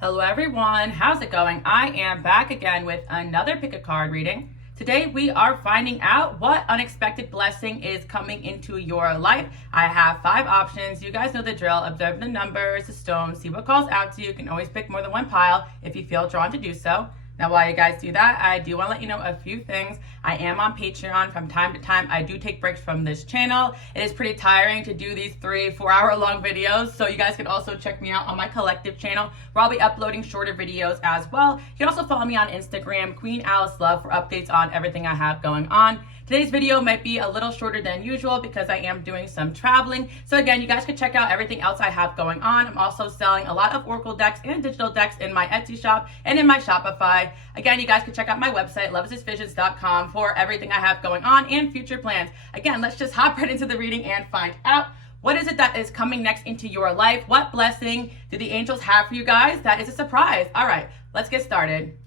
Hello everyone, how's it going? I am back again with another pick a card reading. Today we are finding out what unexpected blessing is coming into your life. I have 5 options. You guys know the drill. Observe the numbers, the stones, see what calls out to you. You can always pick more than one pile if you feel drawn to do so. Now, while you guys do that, I do want to let you know a few things. I am on Patreon from time to time. I do take breaks from this channel. It is pretty tiring to do these 3-4 hour long videos. So you guys can also check me out on my collective channel where I'll be uploading shorter videos as well. You can also follow me on Instagram, QUEENALICELOVE, for updates on everything I have going on. Today's video might be a little shorter than usual because I am doing some traveling. So again, you guys can check out everything else I have going on. I'm also selling a lot of Oracle decks and digital decks in my Etsy shop and in my Shopify. Again, you guys can check out my website, LoveExistsVisions.com, for everything I have going on and future plans. Again, let's just hop right into the reading and find out what is it that is coming next into your life. What blessing do the angels have for you guys? That is a surprise. All right, let's get started.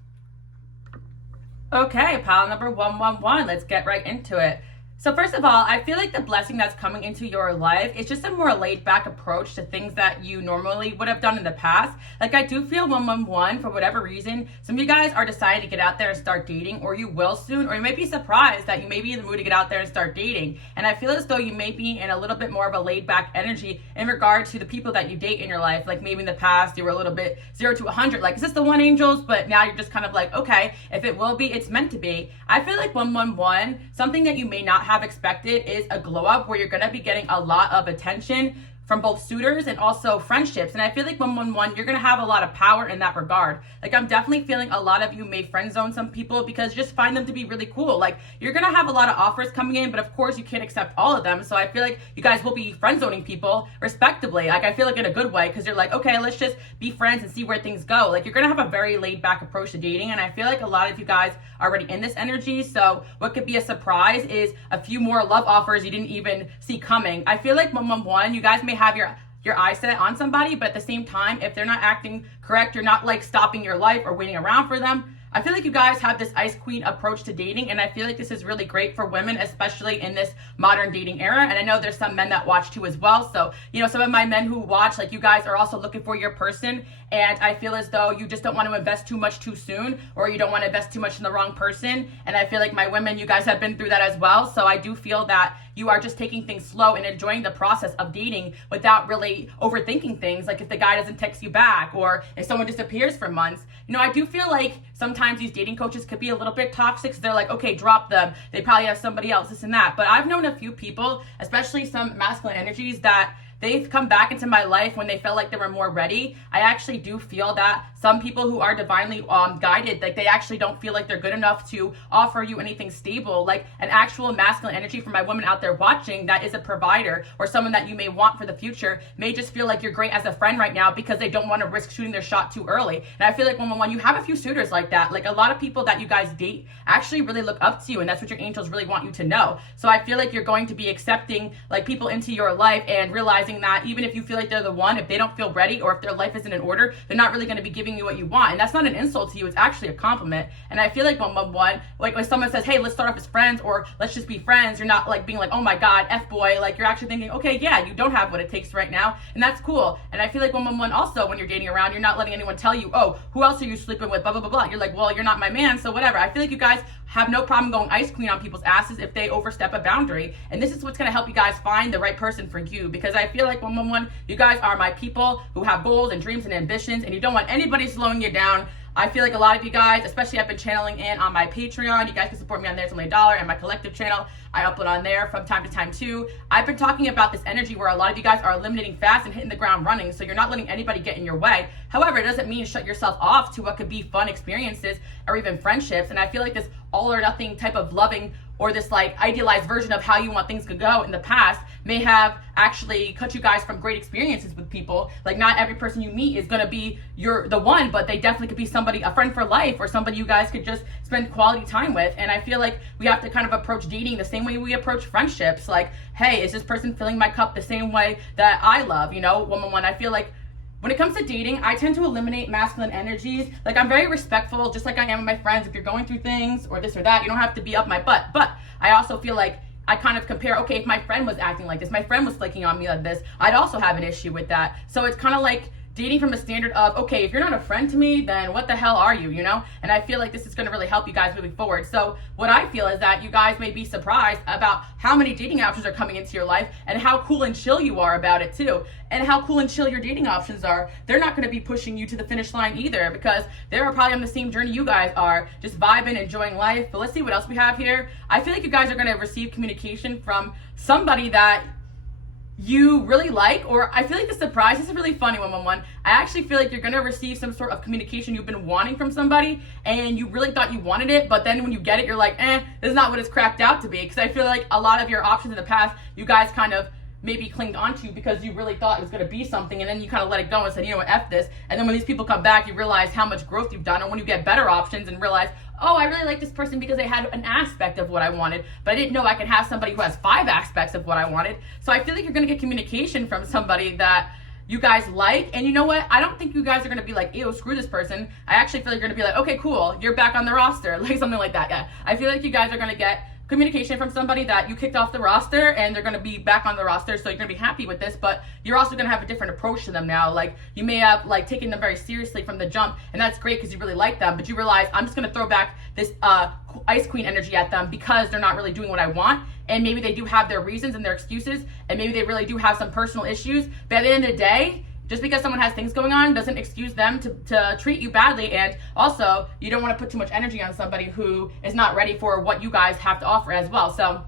Okay, pile number 111. Let's get right into it. So first of all, I feel like the blessing that's coming into your life is just a more laid back approach to things that you normally would have done in the past. Like, I do feel 111, for whatever reason, some of you guys are deciding to get out there and start dating, or you will soon, or you may be surprised that you may be in the mood to get out there and start dating. And I feel as though you may be in a little bit more of a laid back energy in regard to the people that you date in your life. Like, maybe in the past you were a little bit 0 to 100, like, is this the one, angels? But now you're just kind of like, okay, if it will be, it's meant to be. I feel like 111, something that you may not have expected, is a glow up where you're going to be getting a lot of attention from both suitors and also friendships. And I feel like 111, you're going to have a lot of power in that regard. Like, I'm definitely feeling a lot of you may friend zone some people because you just find them to be really cool. Like, you're going to have a lot of offers coming in, but of course you can't accept all of them. So I feel like you guys will be friend zoning people respectively. Like, I feel like in a good way, because you're like, okay, let's just be friends and see where things go. Like, you're going to have a very laid back approach to dating. And I feel like a lot of you guys are already in this energy. So what could be a surprise is a few more love offers you didn't even see coming. I feel like 111, you guys may have your eyes set on somebody, but at the same time, if they're not acting correct, you're not like stopping your life or waiting around for them. I feel like you guys have this ice queen approach to dating, and I feel like this is really great for women, especially in this modern dating era. And I know there's some men that watch too as well. So, you know, some of my men who watch, like, you guys are also looking for your person. And I feel as though you just don't want to invest too much too soon, or you don't want to invest too much in the wrong person. And I feel like my women, you guys have been through that as well. So I do feel that you are just taking things slow and enjoying the process of dating without really overthinking things. Like, if the guy doesn't text you back, or if someone disappears for months, you know, I do feel like sometimes these dating coaches could be a little bit toxic. So they're like, okay, drop them. They probably have somebody else, this and that. But I've known a few people, especially some masculine energies, that they've come back into my life when they felt like they were more ready. I actually do feel that some people who are divinely guided, like, they actually don't feel like they're good enough to offer you anything stable. Like, an actual masculine energy for my women out there watching that is a provider or someone that you may want for the future may just feel like you're great as a friend right now because they don't want to risk shooting their shot too early. And I feel like 111, you have a few suitors like that. Like, a lot of people that you guys date actually really look up to you, and that's what your angels really want you to know. So I feel like you're going to be accepting, like, people into your life and realizing that even if you feel like they're the one, if they don't feel ready or if their life isn't in order, they're not really going to be giving you what you want. And that's not an insult to you, it's actually a compliment. And I feel like 111, like, when someone says, hey, let's start off as friends, or let's just be friends, you're not like being like, oh my god, F-boy. Like, you're actually thinking, okay, yeah, you don't have what it takes right now, and that's cool. And I feel like 111 also, when you're dating around, you're not letting anyone tell you, oh, who else are you sleeping with, blah blah blah blah. You're like, well, you're not my man, so whatever. I feel like you guys have no problem going ice queen on people's asses if they overstep a boundary. And this is what's going to help you guys find the right person for you, because I feel like 111, you guys are my people who have goals and dreams and ambitions, and you don't want anybody slowing you down. I feel like a lot of you guys, especially I've been channeling in on my Patreon. You guys can support me on there. It's only $1, and my collective channel, I upload on there from time to time too. I've been talking about this energy where a lot of you guys are eliminating fast and hitting the ground running, so you're not letting anybody get in your way. However, it doesn't mean shut yourself off to what could be fun experiences or even friendships. And I feel like this all or nothing type of loving, or this like idealized version of how you want things to go in the past, may have actually cut you guys from great experiences with people. Like, not every person you meet is going to be the one, but they definitely could be somebody, a friend for life, or somebody you guys could just spend quality time with. And I feel like we have to kind of approach dating the same way we approach friendships. Like, hey, is this person filling my cup the same way that I love? You know, 111, I feel like when it comes to dating, I tend to eliminate masculine energies. Like, I'm very respectful, just like I am with my friends. If you're going through things or this or that, you don't have to be up my butt. But I also feel like I kind of compare, okay, if my friend was acting like this, my friend was flaking on me like this, I'd also have an issue with that. So it's kind of like dating from a standard of, okay, if you're not a friend to me, then what the hell are you, you know? And I feel like this is going to really help you guys moving forward. So what I feel is that you guys may be surprised about how many dating options are coming into your life and how cool and chill you are about it too. And how cool and chill your dating options are. They're not going to be pushing you to the finish line either, because they're probably on the same journey you guys are, just vibing, enjoying life. But let's see what else we have here. I feel like you guys are going to receive communication from somebody that you really like, or I feel like the surprise is really funny, 111. I actually feel like you're going to receive some sort of communication you've been wanting from somebody, and you really thought you wanted it, but then when you get it, you're like, this is not what it's cracked out to be. Because I feel like a lot of your options in the past, you guys kind of maybe clinged onto because you really thought it was going to be something, and then you kind of let it go and said, you know what, F this. And then when these people come back, you realize how much growth you've done, and when you get better options and realize, oh, I really like this person because they had an aspect of what I wanted, but I didn't know I could have somebody who has 5 aspects of what I wanted. So I feel like you're going to get communication from somebody that you guys like. And you know what? I don't think you guys are going to be like, ew, screw this person. I actually feel like you're going to be like, okay, cool, you're back on the roster. Like something like that. Yeah. I feel like you guys are going to get communication from somebody that you kicked off the roster, and they're going to be back on the roster, so you're going to be happy with this, but you're also going to have a different approach to them now. Like, you may have like taken them very seriously from the jump, and that's great because you really like them, but you realize, I'm just going to throw back this ice queen energy at them because they're not really doing what I want, and maybe they do have their reasons and their excuses, and maybe they really do have some personal issues, but at the end of the day, just because someone has things going on doesn't excuse them to treat you badly. And also, you don't want to put too much energy on somebody who is not ready for what you guys have to offer as well. So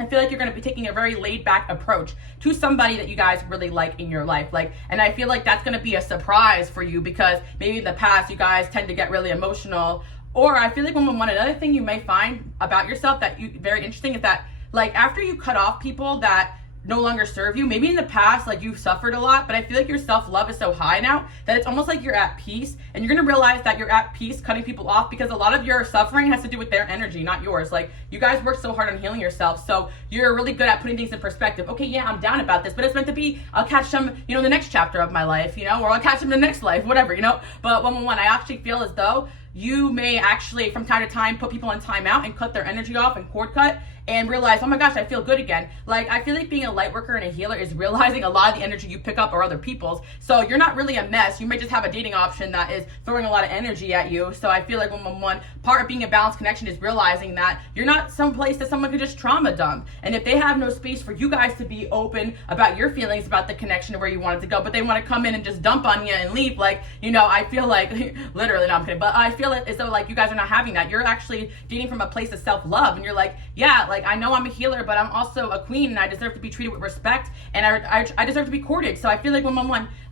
I feel like you're going to be taking a very laid back approach to somebody that you guys really like in your life. And I feel like that's going to be a surprise for you, because maybe in the past you guys tend to get really emotional. Or I feel like another thing you may find about yourself that very interesting is that, like, after you cut off people that no longer serve you, maybe in the past, like, you've suffered a lot, but I feel like your self-love is so high now that it's almost like you're at peace, and you're going to realize that you're at peace cutting people off, because a lot of your suffering has to do with their energy, not yours. Like, you guys work so hard on healing yourself, so you're really good at putting things in perspective. Okay, yeah, I'm down about this, but it's meant to be. I'll catch them, in the next chapter of my life, or I'll catch them in the next life, whatever, But 111, I actually feel as though you may actually, from time to time, put people on timeout and cut their energy off and cord cut, and realize, oh my gosh, I feel good again. Like, I feel like being a light worker and a healer is realizing a lot of the energy you pick up are other people's. So you're not really a mess. You may just have a dating option that is throwing a lot of energy at you. So I feel like one part of being a balanced connection is realizing that you're not someplace that someone could just trauma dump. And if they have no space for you guys to be open about your feelings about the connection where you want it to go, but they want to come in and just dump on you and leave, I feel like, literally, no, I'm kidding, but I feel as though, like, you guys are not having that. You're actually dating from a place of self-love, and you're like, yeah, like, I know I'm a healer, but I'm also a queen, and I deserve to be treated with respect, and I deserve to be courted. So I feel like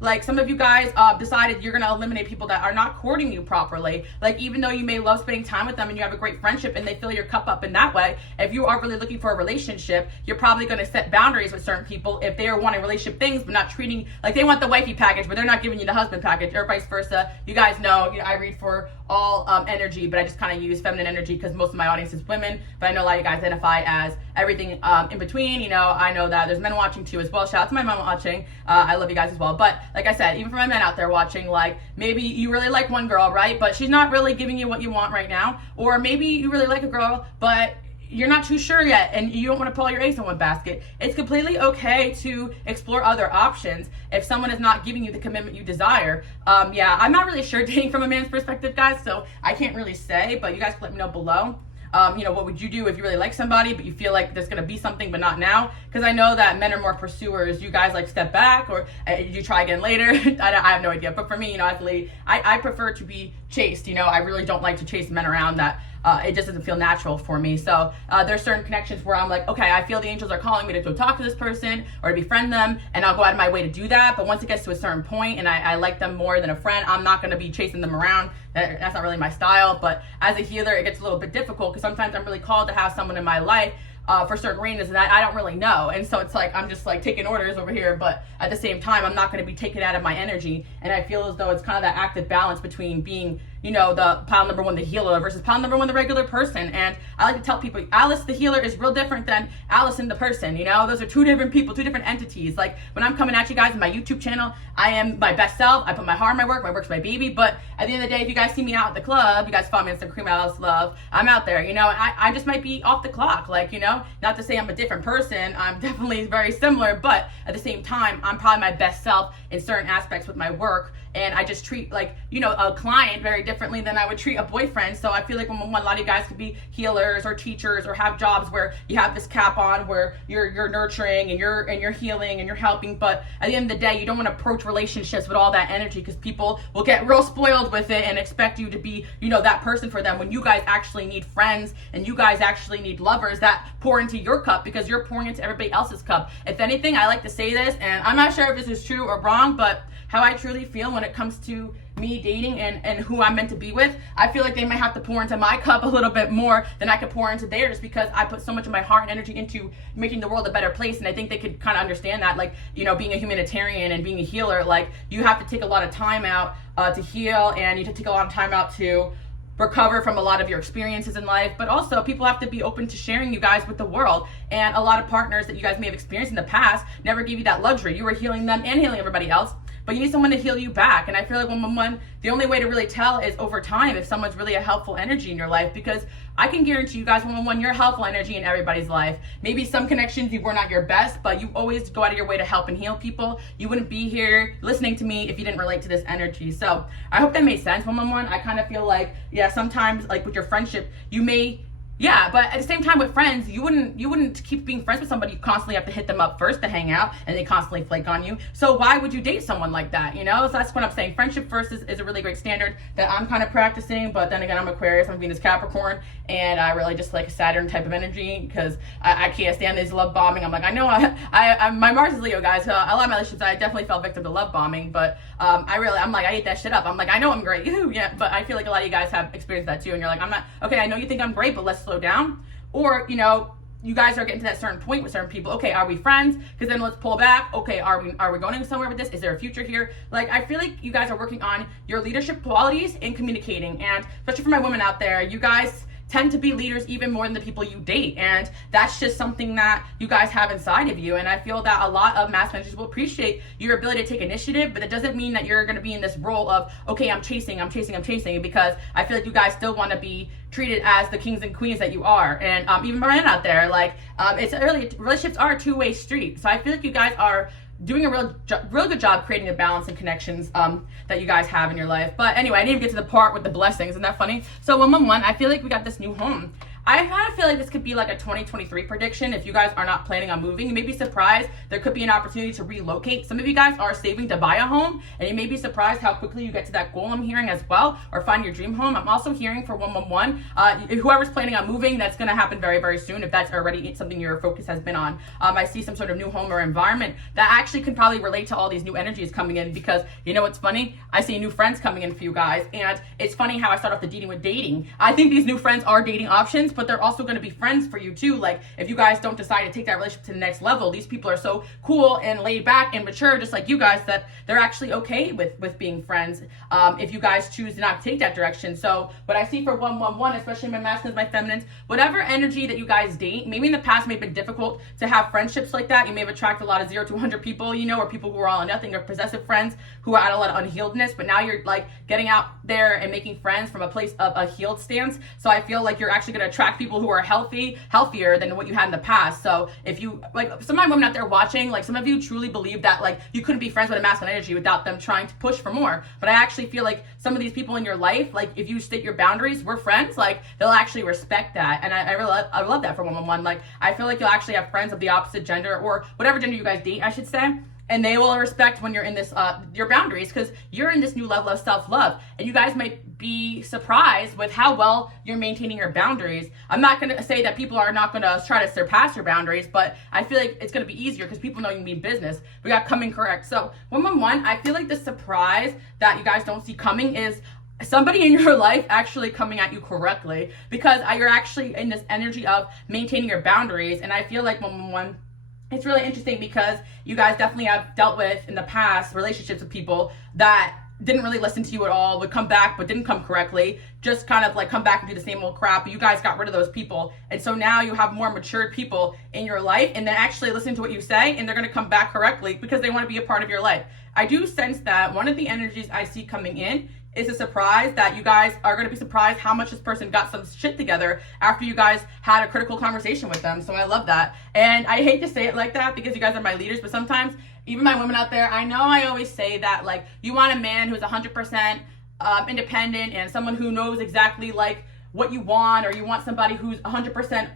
like, some of you guys decided you're going to eliminate people that are not courting you properly. Like, even though you may love spending time with them and you have a great friendship and they fill your cup up in that way, if you are really looking for a relationship, you're probably going to set boundaries with certain people if they are wanting relationship things but not treating, like, they want the wifey package but they're not giving you the husband package, or vice versa. You guys know, I read for all energy, but I just kind of use feminine energy because most of my audience is women, but I know a lot of you guys identify as everything in between. I know that there's men watching too as well. Shout out to my mom watching. I love you guys as well. But like I said, even for my men out there watching, like, maybe you really like one girl, right? But she's not really giving you what you want right now. Or maybe you really like a girl, but you're not too sure yet, and you don't want to put all your eggs in one basket. It's completely okay to explore other options if someone is not giving you the commitment you desire. I'm not really sure dating from a man's perspective, guys, so I can't really say, but you guys can let me know below. What would you do if you really like somebody, but you feel like there's going to be something, but not now? Because I know that men are more pursuers. You guys, like, step back, or you try again later. I have no idea. But for me, I prefer to be chased. I really don't like to chase men around. That it just doesn't feel natural for me. So there's certain connections where I'm like, okay, I feel the angels are calling me to go talk to this person or to befriend them, and I'll go out of my way to do that. But once it gets to a certain point and I like them more than a friend, I'm not going to be chasing them around. That's not really my style. But as a healer, it gets a little bit difficult because sometimes I'm really called to have someone in my life for certain reasons that I don't really know. And so it's like, I'm just like taking orders over here, but at the same time, I'm not going to be taken out of my energy. And I feel as though it's kind of that active balance between being, the pile number one, the healer, versus pile number one, the regular person. And I like to tell people, Alice the healer is real different than Allison the person. Those are two different people, two different entities. Like, when I'm coming at you guys in my YouTube channel, I am my best self. I put my heart in my work's my baby. But at the end of the day, if you guys see me out at the club, you guys follow me on Instagram, QUEENALICELOVE, I'm out there, I just might be off the clock. Not to say I'm a different person. I'm definitely very similar, but at the same time, I'm probably my best self in certain aspects with my work and I just treat like, you know, a client very differently than I would treat a boyfriend. So I feel like when a lot of you guys could be healers or teachers or have jobs where you have this cap on where you're nurturing and you're healing and you're helping, but at the end of the day, you don't want to approach relationships with all that energy, because people will get real spoiled with it and expect you to be, you know, that person for them, when you guys actually need friends and you guys actually need lovers that pour into your cup, because you're pouring into everybody else's cup. If anything, I like to say this, and I'm not sure if this is true or wrong, but how I truly feel when it comes to me dating and who I'm meant to be with, I feel like they might have to pour into my cup a little bit more than I could pour into theirs, because I put so much of my heart and energy into making the world a better place. And I think they could kind of understand that, like, you know, being a humanitarian and being a healer, like, you have to take a lot of time out to heal, and you have to take a lot of time out to recover from a lot of your experiences in life. But also, people have to be open to sharing you guys with the world. And a lot of partners that you guys may have experienced in the past never gave you that luxury. You were healing them and healing everybody else, but you need someone to heal you back. And I feel like the only way to really tell is over time if someone's really a helpful energy in your life, because I can guarantee you guys, you're helpful energy in everybody's life. Maybe some connections you were not your best, but you always go out of your way to help and heal people. You wouldn't be here listening to me if you didn't relate to this energy. So I hope that made sense, one. I kind of feel like, yeah, sometimes like with your friendship, you may, yeah, but at the same time with friends, you wouldn't keep being friends with somebody. You constantly have to hit them up first to hang out, and they constantly flake on you. So why would you date someone like that, you know? So that's what I'm saying. Friendship first is a really great standard that I'm kind of practicing, but then again, I'm Aquarius, I'm Venus Capricorn, and I really just like a Saturn type of energy, because I can't stand this love bombing. I'm like, I know my Mars is Leo, guys, so a lot of my relationships, I definitely fell victim to love bombing, but I'm like, I ate that shit up. I'm like, I know I'm great, yeah, but I feel like a lot of you guys have experienced that too, and you're like, I'm not, okay, I know you think I'm great, but let's slow down. Or, you know, you guys are getting to that certain point with certain people. Okay, are we friends? Because then let's pull back. Okay, are we going somewhere with this? Is there a future here? Like, I feel like you guys are working on your leadership qualities in communicating, and especially for my women out there, you guys tend to be leaders even more than the people you date, and that's just something that you guys have inside of you. And I feel that a lot of mass managers will appreciate your ability to take initiative, but it doesn't mean that you're going to be in this role of, okay, I'm chasing, because I feel like you guys still want to be treated as the kings and queens that you are. And even men out there, like, relationships are a two-way street. So I feel like you guys are doing a real good job creating a balance and connections that you guys have in your life. But anyway, I didn't even get to the part with the blessings. Isn't that funny? So one, I feel like we got this new home. I kind of feel like this could be like a 2023 prediction. If you guys are not planning on moving, you may be surprised. There could be an opportunity to relocate. Some of you guys are saving to buy a home, and you may be surprised how quickly you get to that goal, I'm hearing as well, or find your dream home. I'm also hearing for 111, whoever's planning on moving, that's going to happen very, very soon, if that's already something your focus has been on. I see some sort of new home or environment that actually can probably relate to all these new energies coming in, because you know what's funny? I see new friends coming in for you guys, and it's funny how I start off the dating with dating. I think these new friends are dating options, but they're also going to be friends for you too. Like, if you guys don't decide to take that relationship to the next level, these people are so cool and laid back and mature, just like you guys, that they're actually okay with being friends, if you guys choose to not take that direction. So what I see for 111, especially my masculines, my feminines, whatever energy that you guys date, maybe in the past may have been difficult to have friendships like that. You may have attracted a lot of 0 to 100 people, you know, or people who are all or nothing, or possessive friends who are at a lot of unhealedness, but now you're like getting out there and making friends from a place of a healed stance. So I feel like you're actually going to attract people who are healthier than what you had in the past. So if you, like, some of my women out there watching, like, some of you truly believe that, like, you couldn't be friends with a masculine energy without them trying to push for more. But I actually feel like some of these people in your life, like, if you state your boundaries, we're friends, like, they'll actually respect that. And I love that for 111. Like, I feel like you'll actually have friends of the opposite gender, or whatever gender you guys date, I should say, and they will respect when you're in this your boundaries, because you're in this new level of self-love, and you guys might be surprised with how well you're maintaining your boundaries. I'm not going to say that people are not going to try to surpass your boundaries, but I feel like it's going to be easier because people know you mean business. We got coming correct. So 111, I feel like the surprise that you guys don't see coming is somebody in your life actually coming at you correctly, because you're actually in this energy of maintaining your boundaries. And I feel like 111, it's really interesting because you guys definitely have dealt with in the past relationships with people that didn't really listen to you at all, would come back but didn't come correctly, just kind of like come back and do the same old crap. You guys got rid of those people, and so now you have more matured people in your life, and they're actually listening to what you say, and they're going to come back correctly because they want to be a part of your life. I do sense that one of the energies I see coming in is a surprise, that you guys are going to be surprised how much this person got some shit together after you guys had a critical conversation with them. So I love that. And I hate to say it like that because you guys are my leaders, but sometimes even my women out there, I know I always say that, like, you want a man who's 100% independent and someone who knows exactly, like, what you want, or you want somebody who's 100%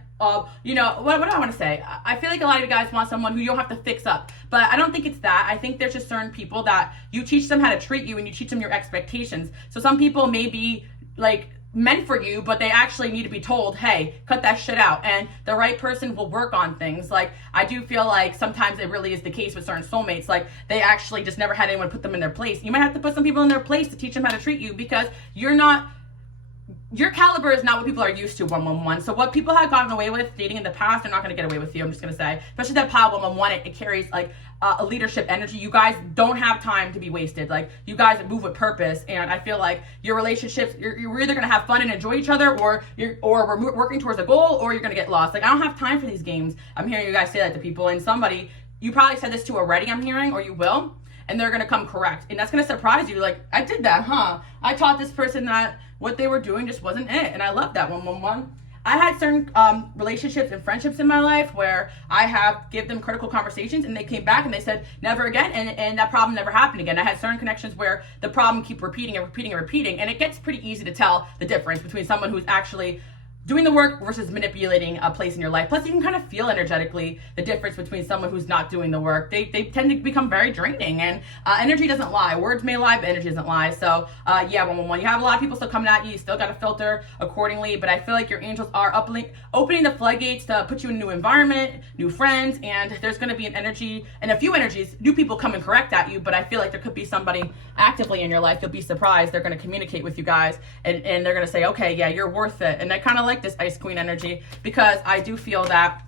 you know, what do I want to say? I feel like a lot of you guys want someone who you don't have to fix up, but I don't think it's that. I think there's just certain people that you teach them how to treat you and you teach them your expectations. So some people may be like meant for you, but they actually need to be told, hey, cut that shit out. And the right person will work on things. Like, I do feel like sometimes it really is the case with certain soulmates. Like, they actually just never had anyone put them in their place. You might have to put some people in their place to teach them how to treat you, because your caliber is not what people are used to 111. So what people have gotten away with dating in the past, they're not going to get away with you. I'm just going to say, especially that power 111, it carries like a leadership energy. You guys don't have time to be wasted. Like, you guys move with purpose, and I feel like your relationships, you're either going to have fun and enjoy each other, or we're working towards a goal, or you're going to get lost. Like, I don't have time for these games. I'm hearing you guys say that to people, and somebody, you probably said this to already, I'm hearing, or you will, and they're going to come correct, and that's going to surprise you. Like, I did that, huh? I taught this person that what they were doing just wasn't it, and I love that 111. I had certain relationships and friendships in my life where I have give them critical conversations, and they came back and they said never again, and that problem never happened again. I had certain connections where the problem keep repeating and repeating and repeating, and it gets pretty easy to tell the difference between someone who's actually doing the work versus manipulating a place in your life. Plus, you can kind of feel energetically the difference between someone who's not doing the work. They tend to become very draining, and energy doesn't lie. Words may lie, but energy doesn't lie. So yeah, 111, you have a lot of people still coming at you. You still got to filter accordingly, but I feel like your angels are opening the floodgates to put you in a new environment, new friends, and there's going to be an energy and a few energies, new people come and correct at you, but I feel like there could be somebody actively in your life. You'll be surprised. They're going to communicate with you guys, and they're going to say, okay, yeah, you're worth it. And I kind of like this Ice Queen energy, because I do feel that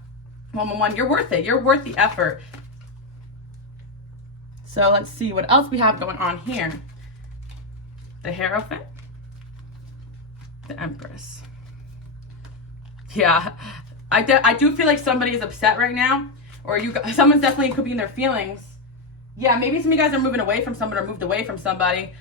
111, you're worth it. You're worth the effort. So let's see what else we have going on here. The Hierophant, the Empress. Yeah, I do feel like somebody is upset right now, or someone's definitely could be in their feelings. Yeah, maybe some of you guys are moving away from someone, or moved away from somebody,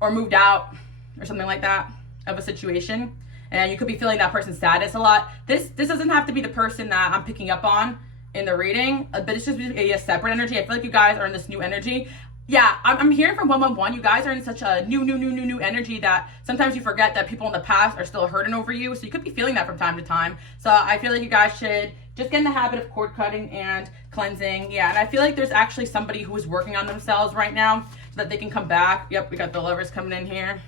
or moved out, or something like that, of a situation. And you could be feeling that person's sadness a lot. This doesn't have to be the person that I'm picking up on in the reading, but it's just a separate energy. I feel like you guys are in this new energy. Yeah, I'm hearing from 111, you guys are in such a new energy that sometimes you forget that people in the past are still hurting over you. So you could be feeling that from time to time. So I feel like you guys should just get in the habit of cord cutting and cleansing. Yeah, and I feel like there's actually somebody who is working on themselves right now so that they can come back. Yep, we got the Lovers coming in here.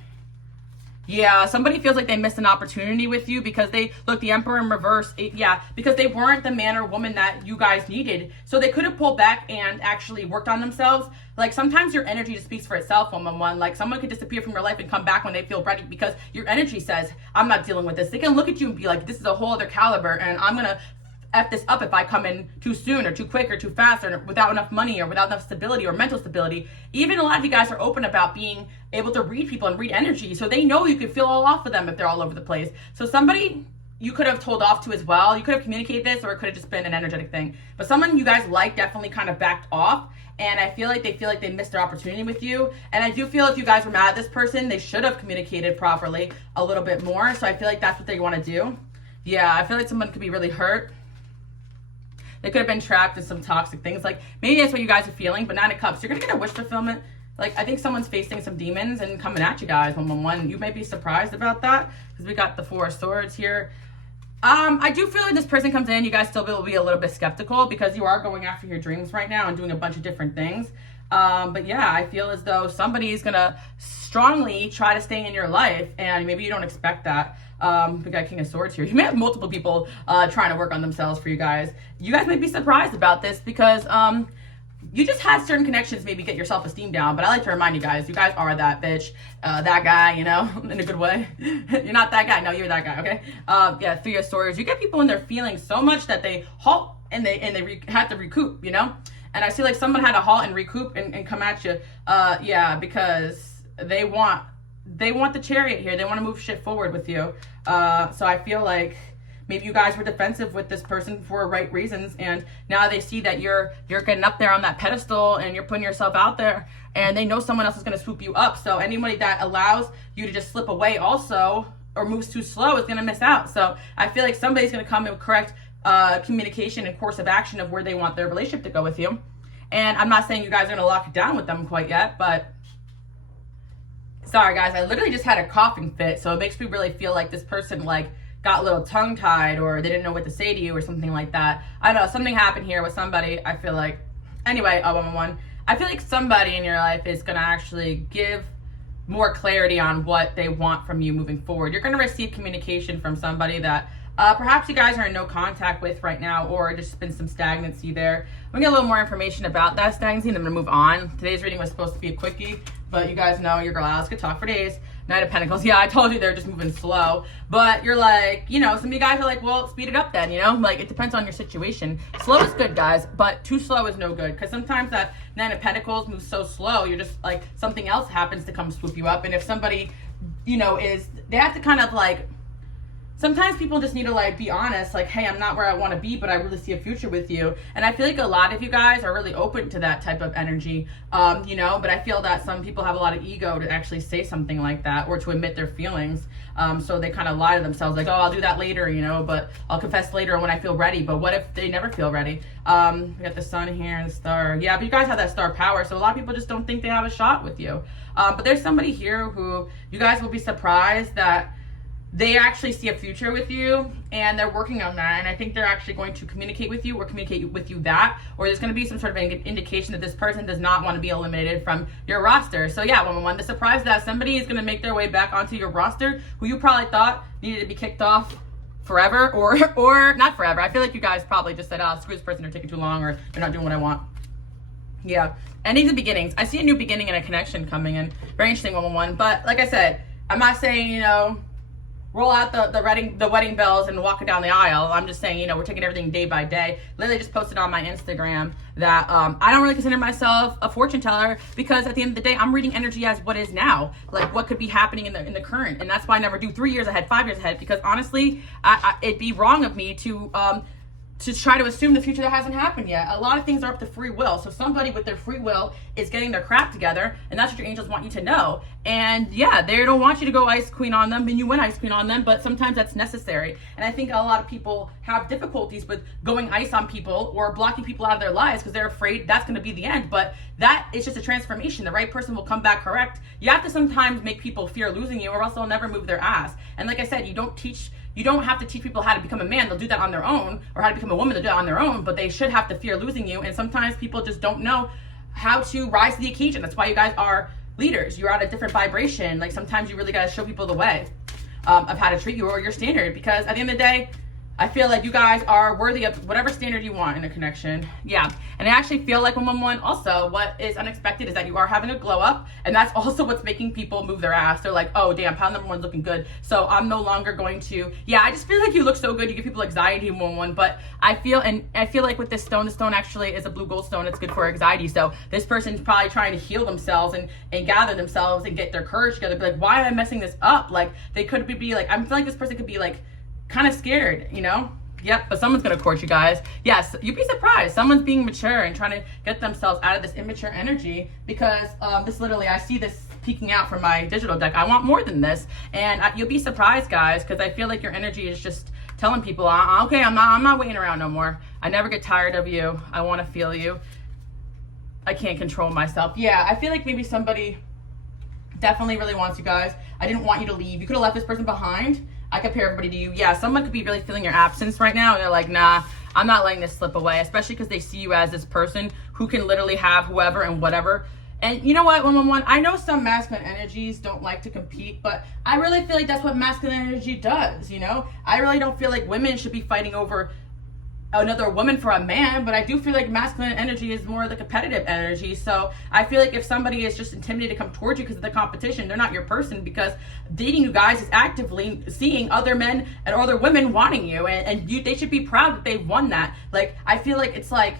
Yeah, somebody feels like they missed an opportunity with you because the Emperor in reverse, yeah, because they weren't the man or woman that you guys needed. So they could have pulled back and actually worked on themselves. Like, sometimes your energy just speaks for itself, 111. Like, someone could disappear from your life and come back when they feel ready because your energy says, I'm not dealing with this. They can look at you and be like, this is a whole other caliber, and I'm going to F this up if I come in too soon or too quick or too fast or without enough money or without enough stability or mental stability. Even a lot of you guys are open about being able to read people and read energy, so they know you can feel all off of them if they're all over the place. So somebody you could have told off to as well. You could have communicated this, or it could have just been an energetic thing. But someone you guys like definitely kind of backed off, and I feel like they missed their opportunity with you. And I do feel if you guys were mad at this person, they should have communicated properly a little bit more. So I feel like that's what they want to do. Yeah, I feel like someone could be really hurt. They could have been trapped in some toxic things. Like, maybe that's what you guys are feeling, but 9 of Cups, you're going to get a wish fulfillment. Like, I think someone's facing some demons and coming at you guys 111. You might be surprised about that because we got the 4 of Swords here. I do feel like this person comes in, you guys still will be a little bit skeptical because you are going after your dreams right now and doing a bunch of different things. But yeah, I feel as though somebody's going to strongly try to stay in your life, and maybe you don't expect that. We got King of Swords here. You may have multiple people trying to work on themselves for you guys. You guys might be surprised about this because you just had certain connections maybe get your self-esteem down, but I like to remind you guys are that bitch, that guy, you know, in a good way. You're not that guy. No, you're that guy, okay? Yeah, 3 of Swords. You get people in their feelings so much that they halt and they have to recoup, you know? And I see like someone had to halt and recoup and come at you. Yeah, because they want the Chariot here. They want to move shit forward with you. So I feel like maybe you guys were defensive with this person for right reasons, and now they see that you're getting up there on that pedestal and you're putting yourself out there, and they know someone else is going to swoop you up. So anybody that allows you to just slip away also or moves too slow is going to miss out. So I feel like somebody's going to come and correct communication and course of action of where they want their relationship to go with you. And I'm not saying you guys are gonna lock it down with them quite yet, but sorry guys, I literally just had a coughing fit, so it makes me really feel like this person like got a little tongue-tied, or they didn't know what to say to you or something like that. I don't know, something happened here with somebody. I feel like, anyway, 111, I feel like somebody in your life is gonna actually give more clarity on what they want from you moving forward. You're gonna receive communication from somebody that perhaps you guys are in no contact with right now, or just been some stagnancy there. We get a little more information about that stagnancy, and I'm gonna move on. Today's reading was supposed to be a quickie, but you guys know your girl Alice could talk for days. Knight of Pentacles. Yeah, I told you they're just moving slow. But you're like, you know, some of you guys are like, well, speed it up then, you know? Like, it depends on your situation. Slow is good, guys, but too slow is no good. Because sometimes that Nine of Pentacles moves so slow, you're just like, something else happens to come swoop you up. And if somebody, you know, they have to kind of like, sometimes people just need to like be honest, like, hey, I'm not where I want to be, but I really see a future with you. And I feel like a lot of you guys are really open to that type of energy, you know, but I feel that some people have a lot of ego to actually say something like that, or to admit their feelings. So they kind of lie to themselves, like, oh, I'll do that later, you know, but I'll confess later when I feel ready. But what if they never feel ready? We got the sun here and the star. Yeah, but you guys have that star power, so a lot of people just don't think they have a shot with you. But there's somebody here who you guys will be surprised that they actually see a future with you, and they're working on that. And I think they're actually going to communicate with you, or communicate with you that, or there's going to be some sort of indication that this person does not want to be eliminated from your roster. So yeah, 111, the surprise that somebody is going to make their way back onto your roster who you probably thought needed to be kicked off forever, or not forever. I feel like you guys probably just said, oh, screw this person, they're taking too long, or they're not doing what I want. Yeah, endings and beginnings. I see a new beginning and a connection coming in. Very interesting, 111. But like I said, I'm not saying, you know, roll out the wedding bells and walk down the aisle. I'm just saying, you know, we're taking everything day by day. Literally just posted on my Instagram that I don't really consider myself a fortune teller, because at the end of the day, I'm reading energy as what is now, like what could be happening in the current. And that's why I never do 3 years ahead, 5 years ahead, because honestly, it'd be wrong of me to try to assume the future that hasn't happened yet. A lot of things are up to free will. So somebody with their free will is getting their crap together, and that's what your angels want you to know. And yeah, they don't want you to go ice queen on them, and you went ice queen on them, but sometimes that's necessary. And I think a lot of people have difficulties with going ice on people or blocking people out of their lives because they're afraid that's going to be the end. But that is just a transformation. The right person will come back correct. You have to sometimes make people fear losing you, or else they'll never move their ass. And like I said, you don't have to teach people how to become a man. They'll do that on their own, or how to become a woman. They'll do that on their own, but they should have to fear losing you. And sometimes people just don't know how to rise to the occasion. That's why you guys are leaders. You're at a different vibration. Like sometimes you really got to show people the way of how to treat you, or your standard, because at the end of the day, I feel like you guys are worthy of whatever standard you want in a connection. Yeah. And I actually feel like 111 also, what is unexpected is that you are having a glow up. And that's also what's making people move their ass. They're like, oh, damn, pile number one's looking good. So I'm no longer going to, yeah, I just feel like you look so good. You give people anxiety in 111. But I feel like with this stone, the stone actually is a blue gold stone. It's good for anxiety. So this person's probably trying to heal themselves and gather themselves and get their courage together. Be like, why am I messing this up? Like they could be like, I feel like this person could be like, kind of scared, you know? Yep, but someone's gonna court you guys. Yes, you'd be surprised. Someone's being mature and trying to get themselves out of this immature energy, because this literally, I see this peeking out from my digital deck. I want more than this, and you'll be surprised, guys, because I feel like your energy is just telling people, okay, I'm not waiting around no more. I never get tired of you. I want to feel you. I can't control myself. Yeah, I feel like maybe somebody definitely really wants you guys. I didn't want you to leave. You could have left this person behind. I compare everybody to you. Yeah, someone could be really feeling your absence right now. And they're like, nah, I'm not letting this slip away, especially because they see you as this person who can literally have whoever and whatever. And you know what, 111, I know some masculine energies don't like to compete, but I really feel like that's what masculine energy does, you know? I really don't feel like women should be fighting over another woman for a man, but I do feel like masculine energy is more the competitive energy. So I feel like if somebody is just intimidated to come towards you because of the competition, they're not your person, because dating you guys is actively seeing other men and other women wanting you, and they should be proud that they've won that. Like, I feel like it's like,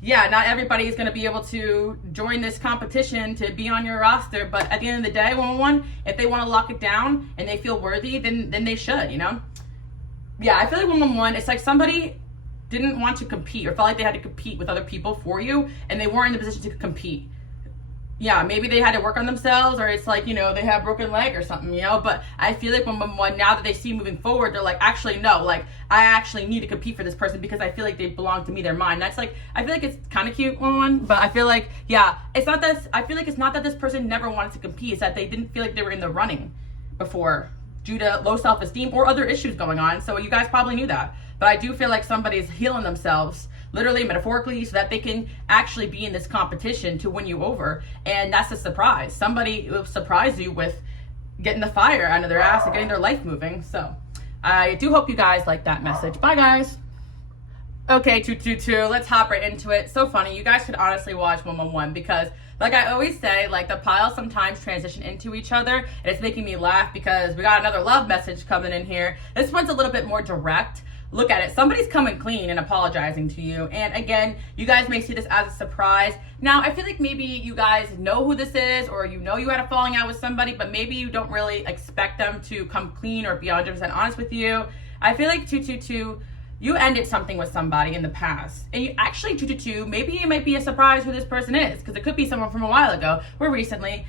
yeah, not everybody is going to be able to join this competition to be on your roster, but at the end of the day, 111, if they want to lock it down and they feel worthy, then they should, you know? Yeah, I feel like 111, it's like somebody didn't want to compete, or felt like they had to compete with other people for you, and they weren't in the position to compete. yeah, maybe they had to work on themselves, or it's like, you know, they have a broken leg or something, you know. But I feel like when now that they see moving forward, they're like, actually, no, like, I actually need to compete for this person because I feel like they belong to me, they're mine. That's like, I feel like it's kind of cute, one, but I feel like, yeah, it's not that, I feel like it's not that this person never wanted to compete, it's that they didn't feel like they were in the running before due to low self-esteem or other issues going on. So you guys probably knew that. But I do feel like somebody's healing themselves, literally, metaphorically, so that they can actually be in this competition to win you over. And that's a surprise. Somebody will surprise you with getting the fire out of their ass and getting their life moving. So I do hope you guys like that message. Bye, guys. Okay, 222, let's hop right into it. So funny. You guys should honestly watch 111 because, like I always say, like, the piles sometimes transition into each other, and it's making me laugh because we got another love message coming in here. This one's a little bit more direct. Look at it. Somebody's coming clean and apologizing to you. And again, you guys may see this as a surprise. Now, I feel like maybe you guys know who this is, or you know you had a falling out with somebody, but maybe you don't really expect them to come clean or be 100% honest with you. I feel like 222, you ended something with somebody in the past. And you actually, 222, maybe it might be a surprise who this person is, because it could be someone from a while ago or recently.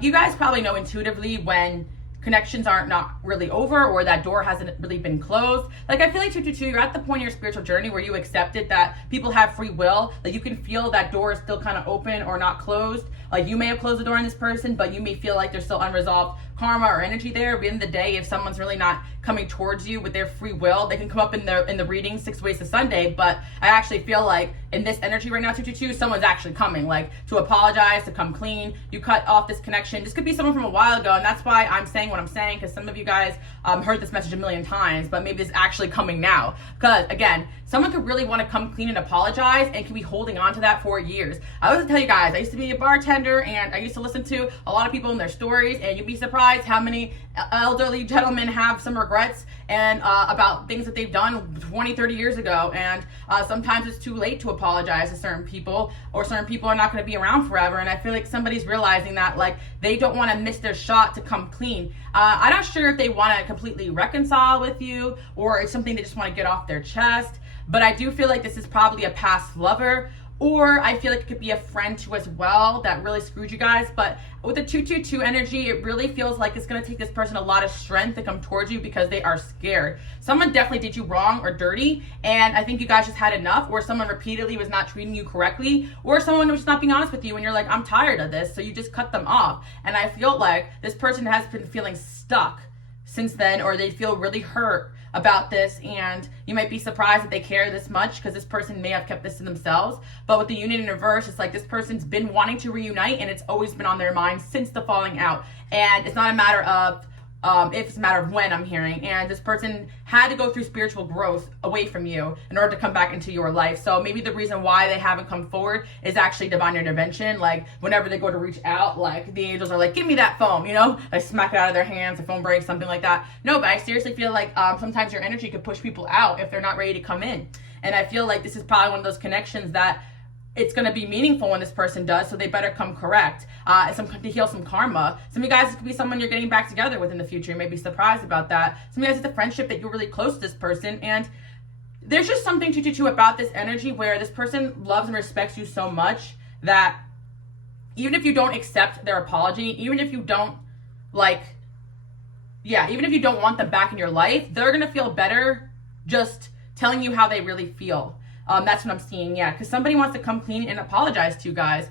You guys probably know intuitively when connections aren't not really over, or that door hasn't really been closed. Like, I feel like 222, you're at the point in your spiritual journey where you accepted that people have free will. Like, you can feel that door is still kind of open or not closed. Like, you may have closed the door on this person, but you may feel like there's still unresolved karma or energy there. But at the end of the day, if someone's really not coming towards you with their free will, they can come up in the reading 6 Ways to Sunday. But I actually feel like in this energy right now, 222, someone's actually coming, like, to apologize, to come clean. You cut off this connection. This could be someone from a while ago, and that's why I'm saying what I'm saying, because some of you guys heard this message a million times, but maybe it's actually coming now. Because again, someone could really want to come clean and apologize and can be holding on to that for years. I always tell you guys, I used to be a bartender, and I used to listen to a lot of people and their stories, and you'd be surprised how many elderly gentlemen have some regrets and about things that they've done 20, 30 years ago. And sometimes it's too late to apologize to certain people, or certain people are not going to be around forever. And I feel like somebody's realizing that, like, they don't want to miss their shot to come clean. I'm not sure if they want to completely reconcile with you, or it's something they just want to get off their chest. But I do feel like this is probably a past lover, or I feel like it could be a friend too as well that really screwed you guys. But with the 222 energy, it really feels like it's going to take this person a lot of strength to come towards you because they are scared. Someone definitely did you wrong or dirty, and I think you guys just had enough, or someone repeatedly was not treating you correctly, or someone was not being honest with you and you're like, I'm tired of this, so you just cut them off. And I feel like this person has been feeling stuck since then, or they feel really hurt about this, and you might be surprised that they care this much because this person may have kept this to themselves. But with the union in reverse, it's like this person's been wanting to reunite, and it's always been on their mind since the falling out. And it's not a matter of if, it's a matter of when, I'm hearing. And this person had to go through spiritual growth away from you in order to come back into your life. So maybe the reason why they haven't come forward is actually divine intervention. Like, whenever they go to reach out, like, the angels are like, give me that phone, you know? They smack it out of their hands, the phone breaks, something like that. No, but I seriously feel like sometimes your energy could push people out if they're not ready to come in. And I feel like this is probably one of those connections that it's going to be meaningful when this person does, so they better come correct. To heal some karma. Some of you guys, it could be someone you're getting back together with in the future. You may be surprised about that. Some of you guys, it's a friendship that you're really close to this person, and there's just something to about this energy where this person loves and respects you so much that even if you don't accept their apology, even if you don't, even if you don't want them back in your life, they're going to feel better just telling you how they really feel. That's what I'm seeing, yeah, because somebody wants to come clean and apologize to you guys.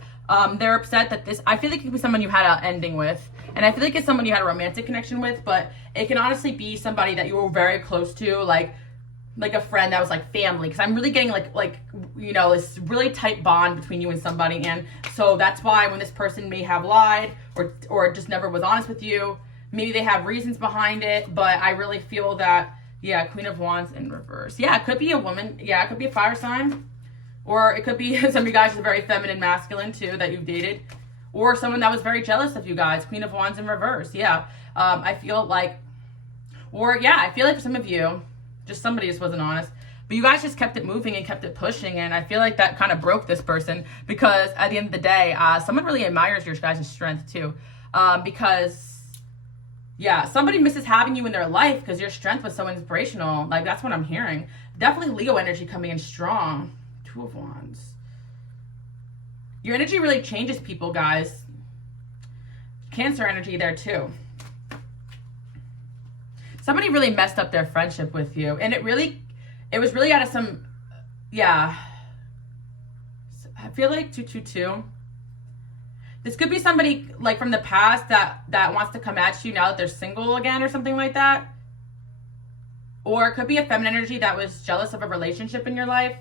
They're upset that I feel like it could be someone you had an ending with, and I feel like it's someone you had a romantic connection with, but it can honestly be somebody that you were very close to, like a friend that was like family, because I'm really getting this really tight bond between you and somebody. And so that's why when this person may have lied or just never was honest with you, maybe they have reasons behind it, but I really feel that, yeah, Queen of Wands in reverse. Yeah, it could be a woman. Yeah, it could be a fire sign. Or it could be some of you guys are very feminine, masculine too, that you've dated. Or someone that was very jealous of you guys. Queen of Wands in reverse. Yeah. I feel like for some of you, just somebody just wasn't honest. But you guys just kept it moving and kept it pushing. And I feel like that kind of broke this person, because at the end of the day, someone really admires your guys' strength too. Yeah, somebody misses having you in their life because your strength was so inspirational. Like, that's what I'm hearing. Definitely Leo energy coming in strong. Two of Wands. Your energy really changes people, guys. Cancer energy there too. Somebody really messed up their friendship with you. And it was really out of some, yeah. I feel like 222. This could be somebody like from the past that wants to come at you now that they're single again or something like that. Or it could be a feminine energy that was jealous of a relationship in your life.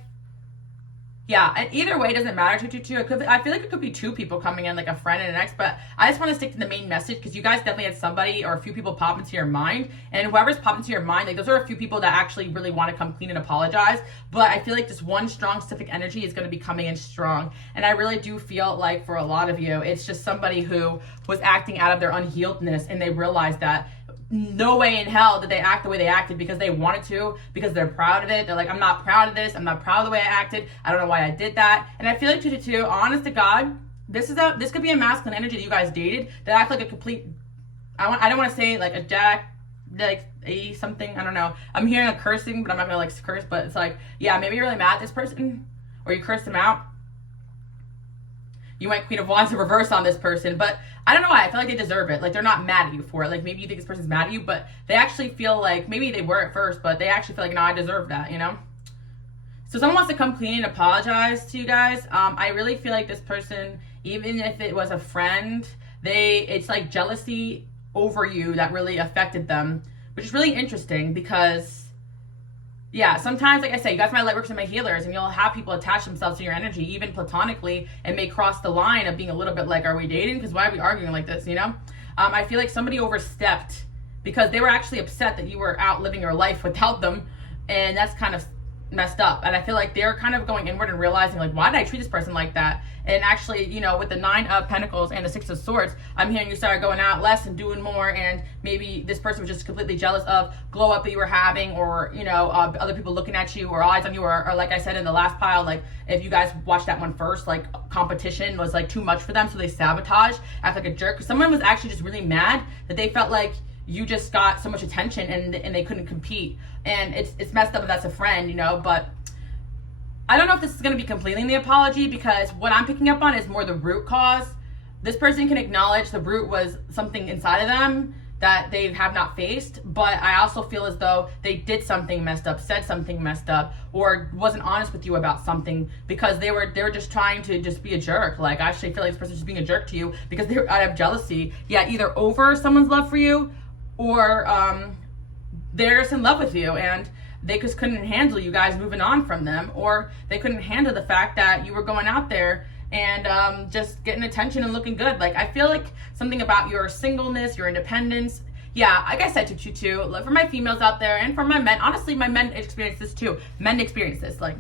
Yeah, and either way, it doesn't matter, 222. I feel like it could be two people coming in, like a friend and an ex, but I just want to stick to the main message because you guys definitely had somebody or a few people pop into your mind, and whoever's popped into your mind, like those are a few people that actually really want to come clean and apologize, but I feel like this one strong, specific energy is going to be coming in strong, and I really do feel like for a lot of you, it's just somebody who was acting out of their unhealedness, and they realized that no way in hell did they act the way they acted because they wanted to, because they're proud of it. They're like, I'm not proud of this. I'm not proud of the way I acted. I don't know why I did that. And I feel like 222, honest to God, this could be a masculine energy that you guys dated that act like a complete, I don't want to say like a jack, like a something, I don't know. I'm hearing a cursing, but I'm not going to like curse, but it's like, yeah, maybe you're really mad at this person or you cursed them out. You went Queen of Wands in reverse on this person, but I don't know why. I feel like they deserve it. Like, they're not mad at you for it. Like, maybe you think this person's mad at you, but they actually feel like, maybe they were at first, but they actually feel like, no, I deserve that, you know? So someone wants to come clean and apologize to you guys. I really feel like this person, even if it was a friend, it's like jealousy over you that really affected them, which is really interesting because, yeah, sometimes, like I say, you guys are my light workers and my healers, and you'll have people attach themselves to your energy, even platonically, and may cross the line of being a little bit like, are we dating? Because why are we arguing like this, you know? I feel like somebody overstepped because they were actually upset that you were out living your life without them, and that's kind of messed up. And I feel like they're kind of going inward and realizing, like, why did I treat this person like that? And actually, you know, with the 9 of Pentacles and the 6 of Swords, I'm hearing you started going out less and doing more, and maybe this person was just completely jealous of glow up that you were having, or, you know, other people looking at you, or eyes on you, or like I said in the last pile, like, if you guys watched that one first, like, competition was, like, too much for them, so they sabotage, act like a jerk. Someone was actually just really mad that they felt like you just got so much attention and they couldn't compete. And it's messed up if that's a friend, you know, but I don't know if this is going to be completely the apology, because what I'm picking up on is more the root cause. This person can acknowledge the root was something inside of them that they have not faced, but I also feel as though they did something messed up, said something messed up, or wasn't honest with you about something because they were just trying to just be a jerk. Like, I actually feel like this person's just being a jerk to you because they're out of jealousy. Yeah, either over someone's love for you, or they're just in love with you and they just couldn't handle you guys moving on from them, or they couldn't handle the fact that you were going out there and just getting attention and looking good. Like, I feel like something about your singleness, your independence. Yeah, like I said, 222, for my females out there and for my men, honestly, my men experience this too. Men experience this. Like,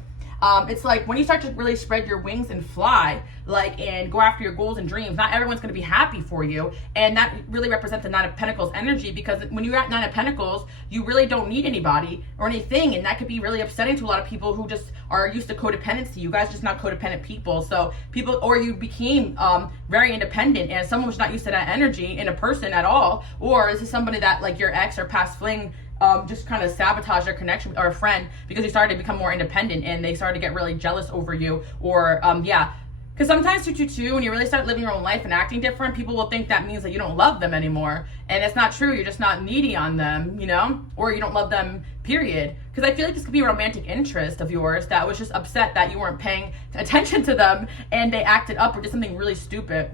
it's like when you start to really spread your wings and fly, like, and go after your goals and dreams, not everyone's going to be happy for you. And that really represents the 9 of Pentacles energy, because when you're at 9 of Pentacles, you really don't need anybody or anything. And that could be really upsetting to a lot of people who just are used to codependency. You guys are just not codependent people. So people, or you became very independent and someone was not used to that energy in a person at all. Or is this somebody that, like, your ex or past fling just kind of sabotage their connection, or a friend, because you started to become more independent and they started to get really jealous over you, or yeah, because sometimes 222, when you really start living your own life and acting different, people will think that means that you don't love them anymore, and it's not true. You're just not needy on them, you know, or you don't love them, period. Because I feel like this could be a romantic interest of yours that was just upset that you weren't paying attention to them and they acted up or did something really stupid.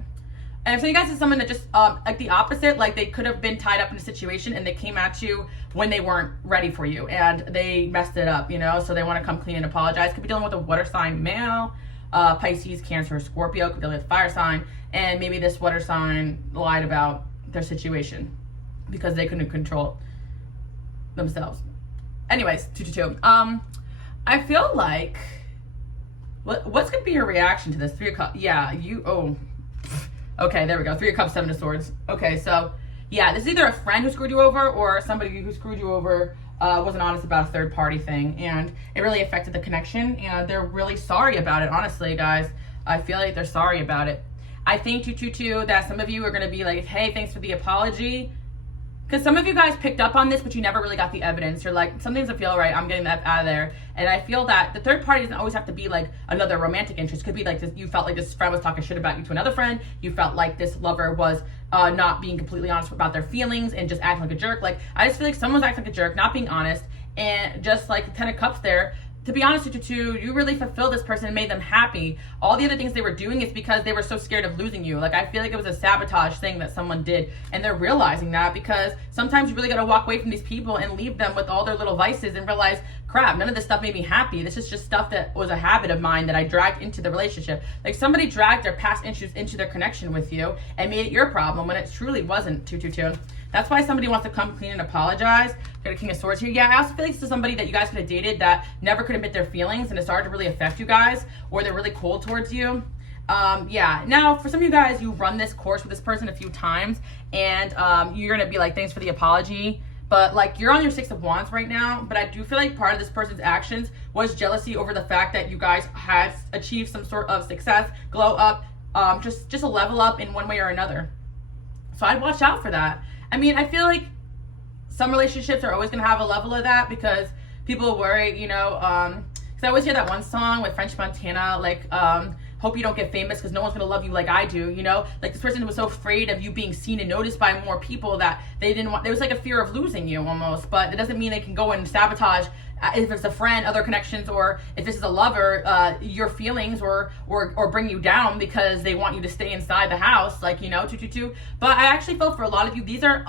And so you guys is someone that just, like the opposite, like they could have been tied up in a situation and they came at you when they weren't ready for you and they messed it up, you know, so they want to come clean and apologize. Could be dealing with a water sign male, Pisces, Cancer, Scorpio, could be dealing with fire sign, and maybe this water sign lied about their situation because they couldn't control themselves. Anyways, 222. I feel like, what's going to be your reaction to this? 3 of Cups. Yeah, okay, there we go. 3 of Cups, 7 of Swords. Okay, so yeah, this is either a friend who screwed you over or somebody who screwed you over wasn't honest about a third party thing, and it really affected the connection, and they're really sorry about it. Honestly, guys, I feel like they're sorry about it. I think 222 that some of you are going to be like, hey, thanks for the apology. Because some of you guys picked up on this, but you never really got the evidence. You're like, something doesn't feel right. I'm getting that out of there. And I feel that the third party doesn't always have to be like another romantic interest. Could be like this, you felt like this friend was talking shit about you to another friend. You felt like this lover was not being completely honest about their feelings and just acting like a jerk. Like, I just feel like someone's acting like a jerk, not being honest, and just like the 10 of Cups there, to be honest with you, you really fulfilled this person and made them happy. All the other things they were doing is because they were so scared of losing you. Like, I feel like it was a sabotage thing that someone did, and they're realizing that, because sometimes you really got to walk away from these people and leave them with all their little vices and realize, crap, none of this stuff made me happy. This is just stuff that was a habit of mine that I dragged into the relationship. Like, somebody dragged their past issues into their connection with you and made it your problem when it truly wasn't. 222. That's why somebody wants to come clean and apologize. Got a King of Swords here. Yeah, I also feel like this is somebody that you guys could have dated that never could admit their feelings, and it started to really affect you guys, or they're really cold towards you. Yeah, now for some of you guys, you run this course with this person a few times, and you're gonna be like, thanks for the apology, but like, you're on your 6 of Wands right now. But I do feel like part of this person's actions was jealousy over the fact that you guys had achieved some sort of success, glow up, just a level up in one way or another. So I'd watch out for that. I mean, I feel like some relationships are always going to have a level of that, because people worry, you know, because I always hear that one song with French Montana, like, hope you don't get famous because no one's going to love you like I do, you know? Like, this person was so afraid of you being seen and noticed by more people that they didn't want, there was like a fear of losing you almost, but it doesn't mean they can go and sabotage, if it's a friend, other connections, or if this is a lover, your feelings, or bring you down because they want you to stay inside the house, like, you know, 222. But I actually feel for a lot of you, these are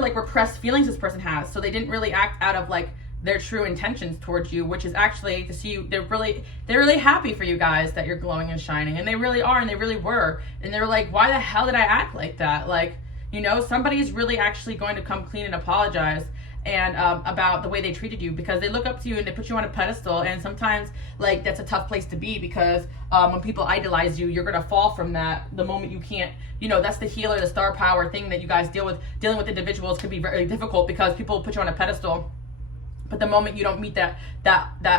like repressed feelings this person has, so they didn't really act out of like their true intentions towards you, which is actually to see you, they're really happy for you guys that you're glowing and shining, and they really are, and they really were, and they're like, why the hell did I act like that? Like, you know, somebody's really actually going to come clean and apologize and about the way they treated you, because they look up to you and they put you on a pedestal, and sometimes like that's a tough place to be, because when people idolize you, you're gonna fall from that the moment you can't, you know, that's the healer, the star power thing that you guys dealing with individuals can be very difficult, because people put you on a pedestal, but the moment you don't meet that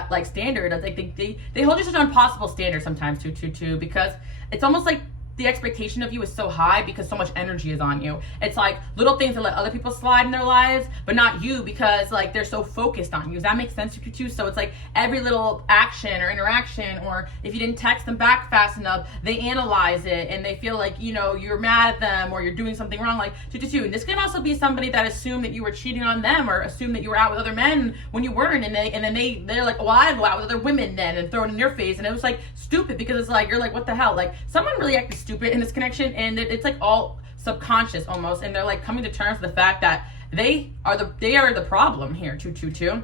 like standard, I think they hold you such an impossible standard sometimes, 222, because it's almost like the expectation of you is so high because so much energy is on you. It's like little things that let other people slide in their lives, but not you, because like they're so focused on you. Does that make sense to you too? So it's like every little action or interaction, or if you didn't text them back fast enough, they analyze it and they feel like, you know, you're mad at them or you're doing something wrong, like 222. And this can also be somebody that assumed that you were cheating on them, or assumed that you were out with other men when you weren't, and then they're like, well, I'd go out with other women then, and throw it in your face. And it was like stupid, because it's like, you're like, what the hell? Like, someone really acted stupid in this connection, and it's like all subconscious almost, and they're like coming to terms with the fact that they are the problem here, 222.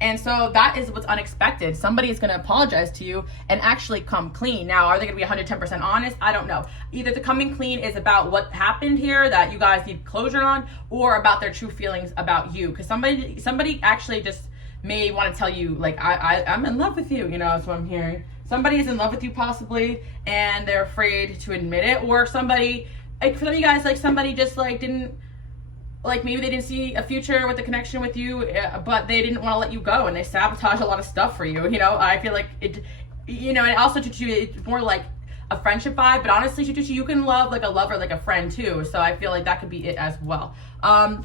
And so that is what's unexpected. Somebody is going to apologize to you and actually come clean. Now, are they going to be 110% honest? I don't know. Either the coming clean is about what happened here that you guys need closure on, or about their true feelings about you, because somebody actually just may want to tell you, like, I'm in love with you, you know. That's what I'm hearing. Somebody is in love with you possibly, and they're afraid to admit it. Or somebody, like for some of you guys, like somebody just like didn't, like maybe they didn't see a future with the connection with you, but they didn't want to let you go, and they sabotage a lot of stuff for you, you know. I feel like it, you know, and also it's more like a friendship vibe, but honestly, you can love like a lover, like a friend too. So I feel like that could be it as well.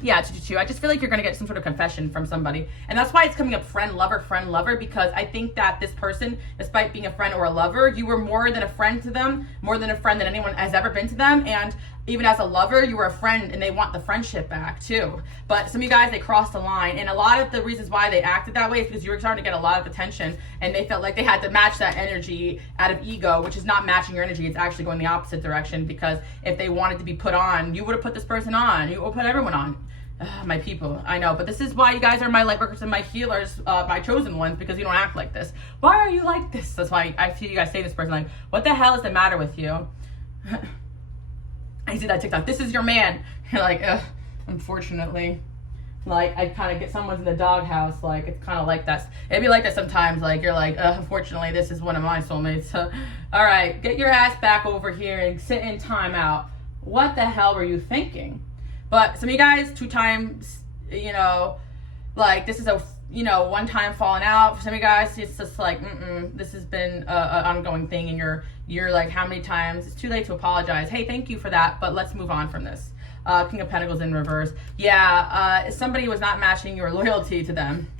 Yeah, I just feel like you're gonna get some sort of confession from somebody, and that's why it's coming up friend, lover, because I think that this person, despite being a friend or a lover, you were more than a friend to them, more than a friend than anyone has ever been to them, and even as a lover, you were a friend, and they want the friendship back too. But some of you guys, they crossed the line, and a lot of the reasons why they acted that way is because you were starting to get a lot of attention, and they felt like they had to match that energy out of ego, which is not matching your energy. It's actually going the opposite direction, because if they wanted to be put on, you would have put this person on. You would put everyone on. My people, I know, but this is why you guys are my light workers and my healers, my chosen ones, because you don't act like this. Why are you like this? That's why I see you guys say this person, like, what the hell is the matter with you? I see that TikTok. This is your man. You're like, ugh, unfortunately. Like, I kind of get someone's in the doghouse. Like, it's kind of like that. It'd be like that sometimes. Like, you're like, unfortunately, this is one of my soulmates. All right, get your ass back over here and sit in timeout. What the hell were you thinking? But some of you guys, 2 times, you know, like, this is a, you know, 1 time falling out. For some of you guys, it's just like, this has been an ongoing thing, and you're like, how many times? It's too late to apologize. Hey, thank you for that, but let's move on from this. King of Pentacles in reverse. Yeah, somebody was not matching your loyalty to them.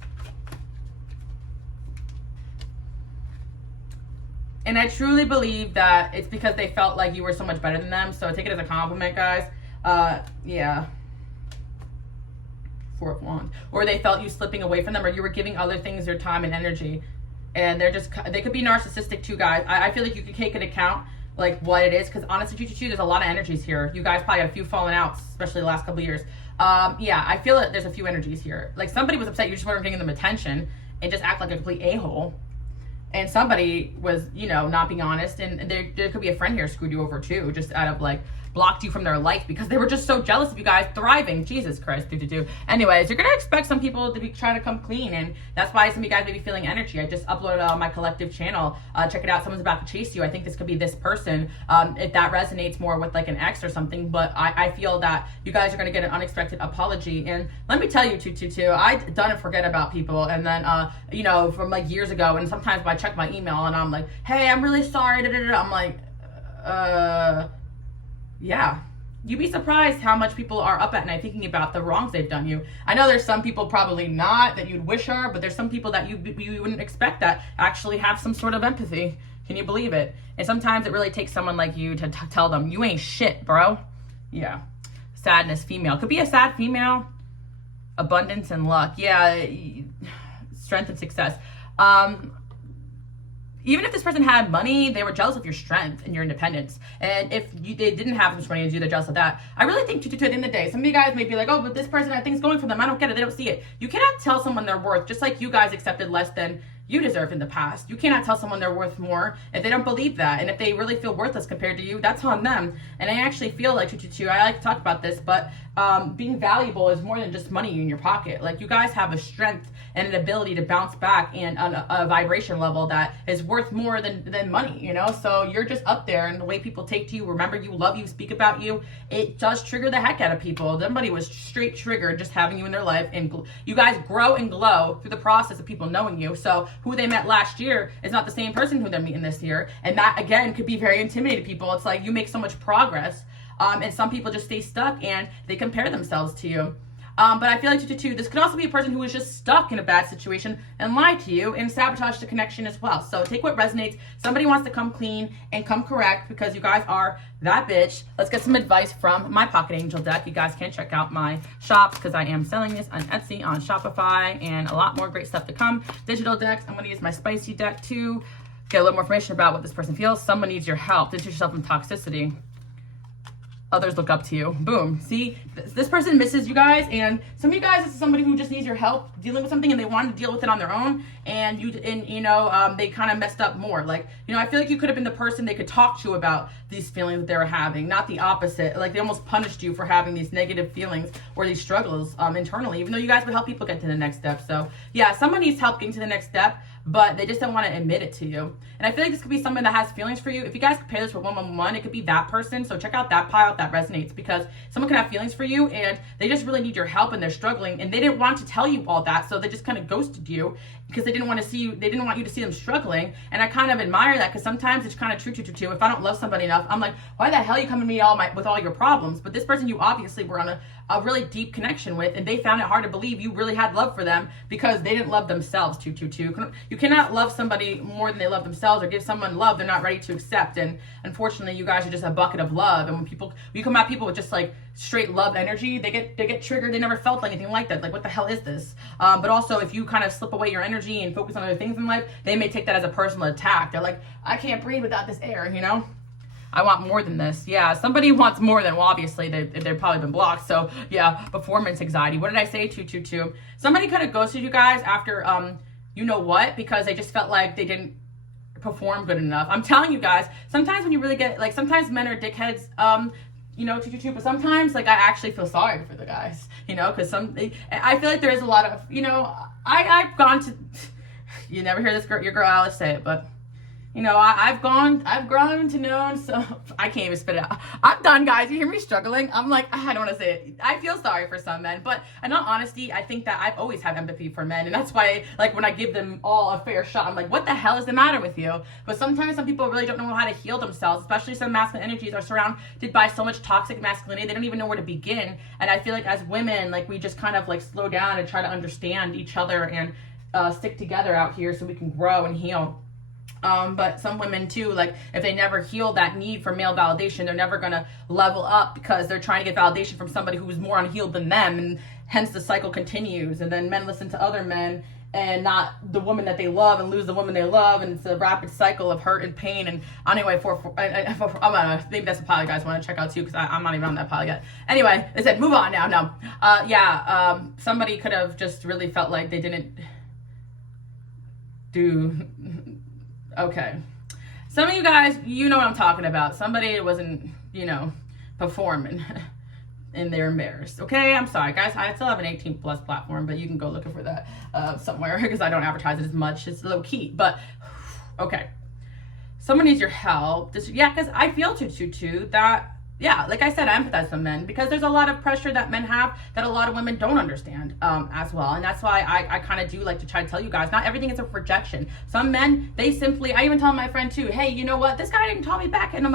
And I truly believe that it's because they felt like you were so much better than them. So take it as a compliment, guys. Yeah. Four of Wands. Or they felt you slipping away from them, or you were giving other things their time and energy. And they could be narcissistic too, guys. I feel like you could take into account like what it is, because honestly, there's a lot of energies here. You guys probably had a few falling outs, especially the last couple of years. Yeah, I feel that there's a few energies here. Like somebody was upset you just weren't giving them attention and just act like a complete a-hole. And somebody was, you know, not being honest, and there could be a friend here screwed you over too, just out of like blocked you from their life because they were just so jealous of you guys thriving. Jesus Christ, Anyways, you're gonna expect some people to be trying to come clean, and that's why some of you guys may be feeling energy. I just uploaded my collective channel. Check it out. Someone's about to chase you. I think this could be this person. If that resonates more with like an ex or something, but I feel that you guys are gonna get an unexpected apology. And let me tell you, I don't forget about people, and then you know, from like years ago, and sometimes I check my email and I'm like, hey, I'm really sorry. I'm like, yeah, you'd be surprised how much people are up at night thinking about the wrongs they've done you. I know there's some people probably not that you'd wish are, but there's some people that you wouldn't expect that actually have some sort of empathy. Can you believe it? And sometimes it really takes someone like you to tell them, you ain't shit, bro. Yeah. Sadness, female. Could be a sad female. Abundance and luck. Yeah. Strength and success. Even if this person had money, they were jealous of your strength and your independence. And if they didn't have much money and they're jealous of that, I really think, at the end of the day, some of you guys may be like, oh, but this person, I think, is going for them. I don't get it. They don't see it. You cannot tell someone their worth, just like you guys accepted less than you deserved in the past. You cannot tell someone they're worth more if they don't believe that. And if they really feel worthless compared to you, that's on them. And I actually feel like, I like to talk about this, but being valuable is more than just money in your pocket. Like, you guys have a strength and an ability to bounce back and a vibration level that is worth more than money, you know? So you're just up there, and the way people take to you, remember you, love you, speak about you, it does trigger the heck out of people. Somebody was straight triggered just having you in their life, and you guys grow and glow through the process of people knowing you. So who they met last year is not the same person who they're meeting this year. And that, again, could be very intimidating to people. It's like you make so much progress, and some people just stay stuck and they compare themselves to you. But I feel like this could also be a person who is just stuck in a bad situation and lied to you and sabotaged the connection as well. So take what resonates. Somebody wants to come clean and come correct because you guys are that bitch. Let's get some advice from my Pocket Angel deck. You guys can check out my shops because I am selling this on Etsy, on Shopify, and a lot more great stuff to come. Digital decks. I'm going to use my spicy deck to get a little more information about what this person feels. Someone needs your help. Distance yourself from toxicity. Others look up to you. Boom. See, this person misses you guys, and some of you guys, this is somebody who just needs your help dealing with something, and they wanted to deal with it on their own, and they kind of messed up more. Like, you know, I feel like you could have been the person they could talk to about these feelings that they were having, not the opposite. Like, they almost punished you for having these negative feelings or these struggles internally, even though you guys would help people get to the next step. So yeah, someone needs help getting to the next step, but they just don't want to admit it to you. And I feel like this could be someone that has feelings for you. If you guys compare this with 111, it could be that person. So check out that pile if that resonates, because someone can have feelings for you and they just really need your help, and they're struggling, and they didn't want to tell you all that, so they just kind of ghosted you because they didn't want to see you. They didn't want you to see them struggling. And I kind of admire that, because sometimes it's kind of true. If I don't love somebody enough, I'm like, why the hell are you coming to me with all your problems? But this person you obviously were on a really deep connection with, and they found it hard to believe you really had love for them because they didn't love themselves. You cannot love somebody more than they love themselves, or give someone love they're not ready to accept. And unfortunately, you guys are just a bucket of love. And when you come at people with just like straight love energy, they get triggered. They never felt anything like that. Like, what the hell is this? But also, if you kind of slip away your energy and focus on other things in life, they may take that as a personal attack. They're like, I can't breathe without this air, you know? I want more than this. Yeah, somebody wants more than, well, obviously they've probably been blocked. So yeah, performance anxiety. What did I say? 222. Somebody kind of ghosted you guys after you know what, because they just felt like they didn't perform good enough. I'm telling you guys, sometimes when you really get, like, sometimes men are dickheads, you know, 222, but sometimes, like, I actually feel sorry for the guys, you know, because I feel like there is a lot of, you know, I've gone to, you never hear this girl, your girl Alice say it, but you know, I've grown to know, so I can't even spit it out. I'm done, guys. You hear me struggling? I'm like, I don't want to say it. I feel sorry for some men, but in all honesty, I think that I've always had empathy for men, and that's why, like, when I give them all a fair shot, I'm like, what the hell is the matter with you? But sometimes some people really don't know how to heal themselves, especially some masculine energies are surrounded by so much toxic masculinity, they don't even know where to begin. And I feel like as women, like, we just kind of like slow down and try to understand each other and stick together out here so we can grow and heal. But some women too, like if they never heal that need for male validation, they're never gonna level up because they're trying to get validation from somebody who's more unhealed than them, and hence the cycle continues. And then men listen to other men and not the woman that they love, and lose the woman they love, and it's a rapid cycle of hurt and pain. And anyway, maybe that's a pod you guys want to check out too, because I'm not even on that pod yet. Anyway, they said move on now. No, somebody could have just really felt like they didn't do. Okay, some of you guys, you know what I'm talking about. Somebody wasn't, performing. And they're embarrassed. Okay, I'm sorry guys, I still have an 18+ platform, but you can go looking for that somewhere, because I don't advertise it as much. It's low key. But okay, someone needs your help. Because I feel too that, like I said, I empathize with men, because there's a lot of pressure that men have that a lot of women don't understand as well. And that's why I kind of do like to try to tell you guys, not everything is a rejection. Some men, they simply, I even tell my friend too, hey, you know what, this guy didn't call me back, and I'm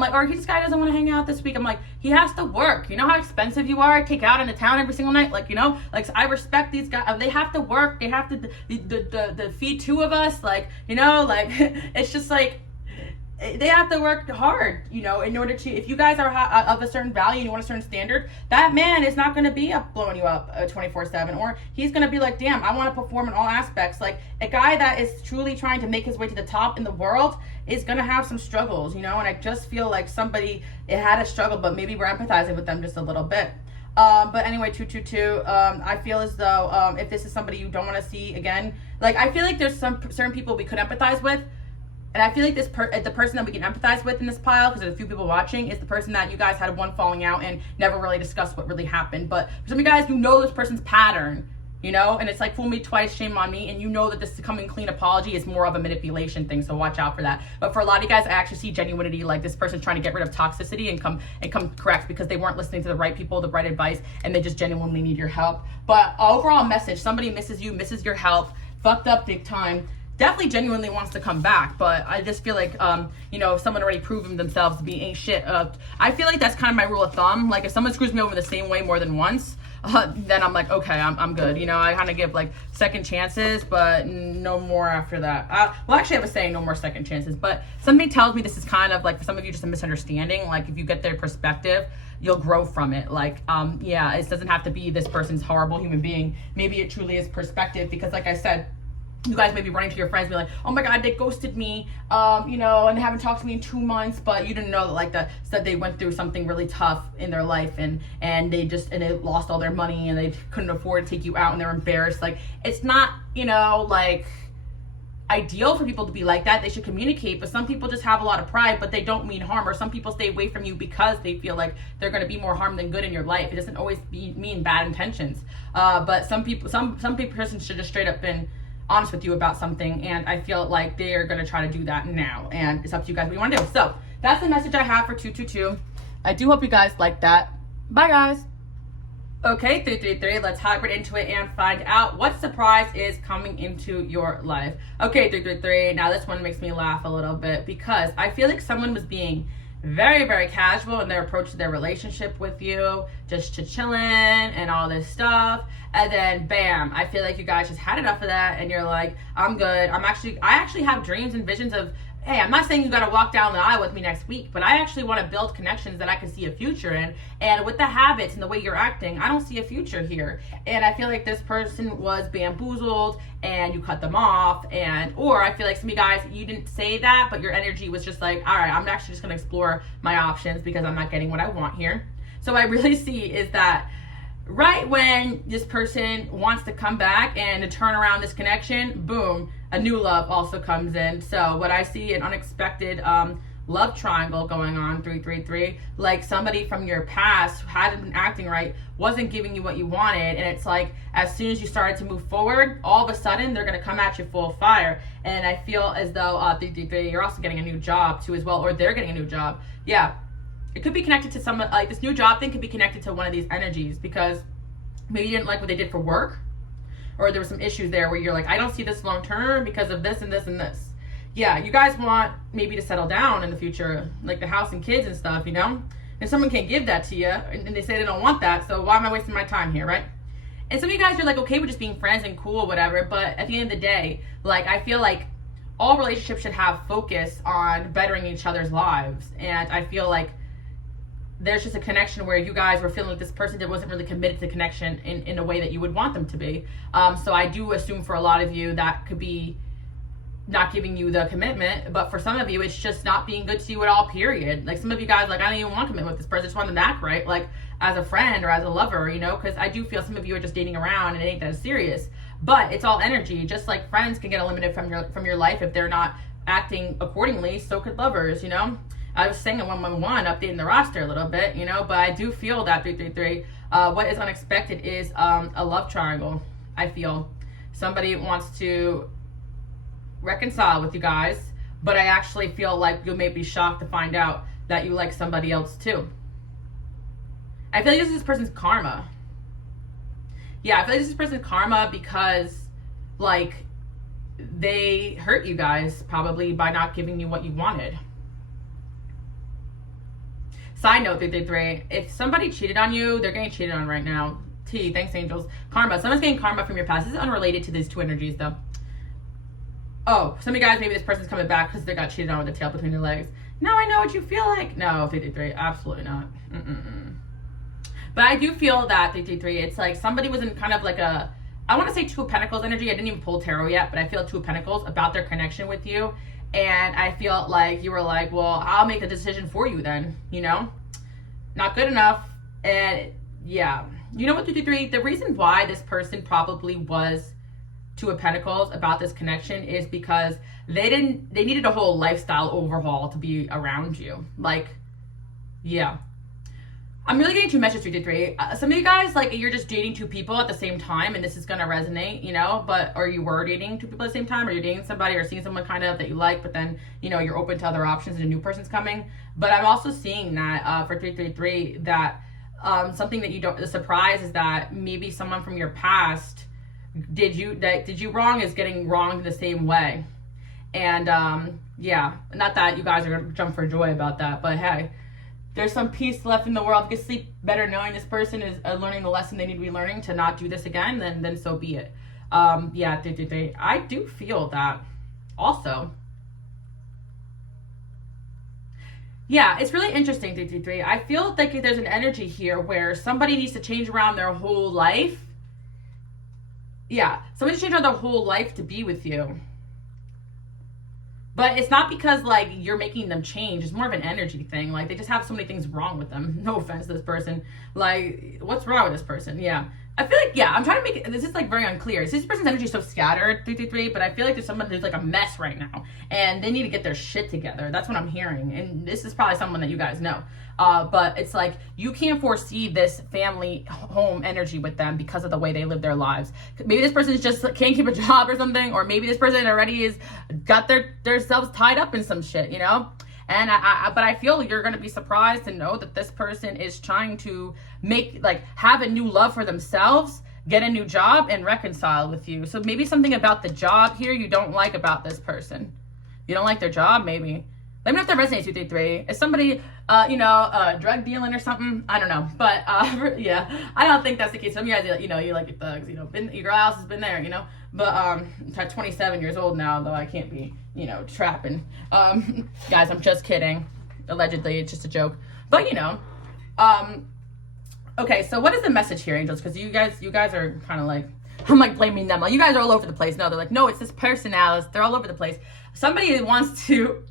like, or this guy doesn't want to hang out this week. I'm like, he has to work. You know how expensive you are? I take out into town every single night. Like, like I respect these guys. They have to work. They have to the feed two of us. Like, like it's just like, they have to work hard, in order to, if you guys are of a certain value and you want a certain standard, that man is not going to be blowing you up 24/7, or he's going to be like, damn, I want to perform in all aspects. Like a guy that is truly trying to make his way to the top in the world is going to have some struggles, and I just feel like somebody, it had a struggle, but maybe we're empathizing with them just a little bit. But anyway, 222, I feel as though if this is somebody you don't want to see again, like I feel like there's some certain people we could empathize with. And I feel like the person that we can empathize with in this pile, because there's a few people watching, is the person that you guys had one falling out and never really discussed what really happened. But for some of you guys, this person's pattern, and it's like fool me twice, shame on me, and that this coming clean apology is more of a manipulation thing, so watch out for that. But for a lot of you guys, I actually see genuinity, like this person's trying to get rid of toxicity and come correct, because they weren't listening to the right people, the right advice, and they just genuinely need your help. But overall message, somebody misses you, misses your help, fucked up big time, definitely genuinely wants to come back. But I just feel like if someone already proven themselves to be ain't shit, I feel like that's kind of my rule of thumb. Like if someone screws me over the same way more than once, then I'm like, okay, I'm good. I kind of give like second chances, but no more after that. Well, actually I have a saying, no more second chances, but something tells me this is kind of like, for some of you, just a misunderstanding. Like if you get their perspective, you'll grow from it. Like it doesn't have to be this person's horrible human being. Maybe it truly is perspective, because like I said, you guys may be running to your friends and be like, oh my God, they ghosted me, and they haven't talked to me in 2 months, but you didn't know that said they went through something really tough in their life, and they lost all their money, and they couldn't afford to take you out, and they're embarrassed. Like, it's not, like ideal for people to be like that. They should communicate, but some people just have a lot of pride, but they don't mean harm. Or some people stay away from you because they feel like they're going to be more harm than good in your life. It doesn't always mean bad intentions, but some persons should just straight up been honest with you about something, and I feel like they're going to try to do that now, and it's up to you guys what you want to do. So that's the message I have for 222. I do hope you guys like that. Bye guys. Okay, 333, let's hop right into it and find out what surprise is coming into your life. Okay, 333, now this one makes me laugh a little bit, because I feel like someone was being very, very casual in their approach to their relationship with you, just chilling and all this stuff, and then bam, I feel like you guys just had enough of that, and you're like, I'm good. I actually have dreams and visions of, hey, I'm not saying you gotta walk down the aisle with me next week, but I actually want to build connections that I can see a future in. And with the habits and the way you're acting, I don't see a future here. And I feel like this person was bamboozled and you cut them off, or I feel like some of you guys, you didn't say that, but your energy was just like, all right, I'm actually just gonna explore my options because I'm not getting what I want here. So I really see is that right when this person wants to come back and to turn around this connection, boom, a new love also comes in. So what I see, an unexpected love triangle going on, 333, like somebody from your past who hadn't been acting right, wasn't giving you what you wanted, and it's like as soon as you started to move forward, all of a sudden they're going to come at you full fire. And I feel as though 333, you're also getting a new job too as well, or they're getting a new job. Yeah, it could be connected to some, like this new job thing could be connected to one of these energies, because maybe you didn't like what they did for work, or there were some issues there where you're like, I don't see this long term because of this and this and this. Yeah, you guys want maybe to settle down in the future, like the house and kids and stuff, and someone can't give that to you, and they say they don't want that, so why am I wasting my time here, right? And some of you guys are like okay with just being friends and cool or whatever, but at the end of the day, like I feel like all relationships should have focus on bettering each other's lives. And I feel like there's just a connection where you guys were feeling like this person that wasn't really committed to the connection in a way that you would want them to be. So I do assume for a lot of you that could be not giving you the commitment, but for some of you it's just not being good to you at all, period. Like some of you guys, like, I don't even want commitment with this person, I just want them to act right, like as a friend or as a lover, you know, because I do feel some of you are just dating around and it ain't that serious. But it's all energy. Just like friends can get eliminated from your life if they're not acting accordingly, so could lovers, you know. I was saying in 111, updating the roster a little bit, you know, but I do feel that 333, what is unexpected is a love triangle. I feel somebody wants to reconcile with you guys, but I actually feel like you may be shocked to find out that you like somebody else too. I feel like this is this person's karma. Yeah, I feel like this is this person's karma because, like, they hurt you guys probably by not giving you what you wanted. Side note, 333, if somebody cheated on you, they're getting cheated on right now. T, thanks angels. Karma, someone's getting karma from your past. This is unrelated to these two energies though. Oh, some of you guys, maybe this person's coming back because they got cheated on with the tail between their legs. Now I know what you feel like. No, 333, absolutely not. But I do feel that 333, it's like somebody was in kind of like a, I want to say Two of Pentacles energy. I didn't even pull tarot yet, but I feel Two of Pentacles about their connection with you. And I feel like you were like, well, I'll make the decision for you then, you know? Not good enough. And yeah, you know what, 333, the reason why this person probably was Two of Pentacles about this connection is because they needed a whole lifestyle overhaul to be around you. Like, yeah. I'm really getting two messages, 333. Some of you guys, like, you're just dating two people at the same time, and this is gonna resonate, you know, or you were dating two people at the same time, or you're dating somebody or seeing someone kind of that you like, but then, you know, you're open to other options and a new person's coming. But I'm also seeing that for 333, that something that you don't, the surprise is that maybe someone from your past did you wrong is getting wronged the same way. And yeah, not that you guys are gonna jump for joy about that, but hey, there's some peace left in the world. You can sleep better knowing this person is learning the lesson they need to be learning to not do this again, then so be it. Yeah, 333, I do feel that also. Yeah, it's really interesting, 333. I feel like there's an energy here where somebody needs to change around their whole life. Yeah, somebody needs to change around their whole life to be with you. But it's not because, like, you're making them change. It's more of an energy thing. Like, they just have so many things wrong with them. No offense to this person. Like, what's wrong with this person? Yeah. I feel like, yeah, I'm trying to make it, this is, like, very unclear. This person's energy is so scattered, 333, but I feel like there's someone who's, like, a mess right now. And they need to get their shit together. That's what I'm hearing. And this is probably someone that you guys know. But it's like, you can't foresee this family home energy with them because of the way they live their lives. Maybe this person just can't keep a job or something, or maybe this person already is got themselves tied up in some shit, you know? And but I feel you're going to be surprised to know that this person is trying to have a new love for themselves, get a new job, and reconcile with you. So maybe something about the job here you don't like about this person. You don't like their job, maybe. Let me know if that resonates with you, 333. Is somebody, drug dealing or something? I don't know. But, yeah, I don't think that's the case. Some of you guys, you like your thugs, your girl house has been there, you know. But, I'm 27 years old now, though I can't be, trapping. Guys, I'm just kidding. Allegedly, it's just a joke. But, okay, so what is the message here, angels? Because you guys are kind of like, I'm like blaming them. Like, you guys are all over the place. No, they're like, no, it's this personality. They're all over the place. Somebody wants to...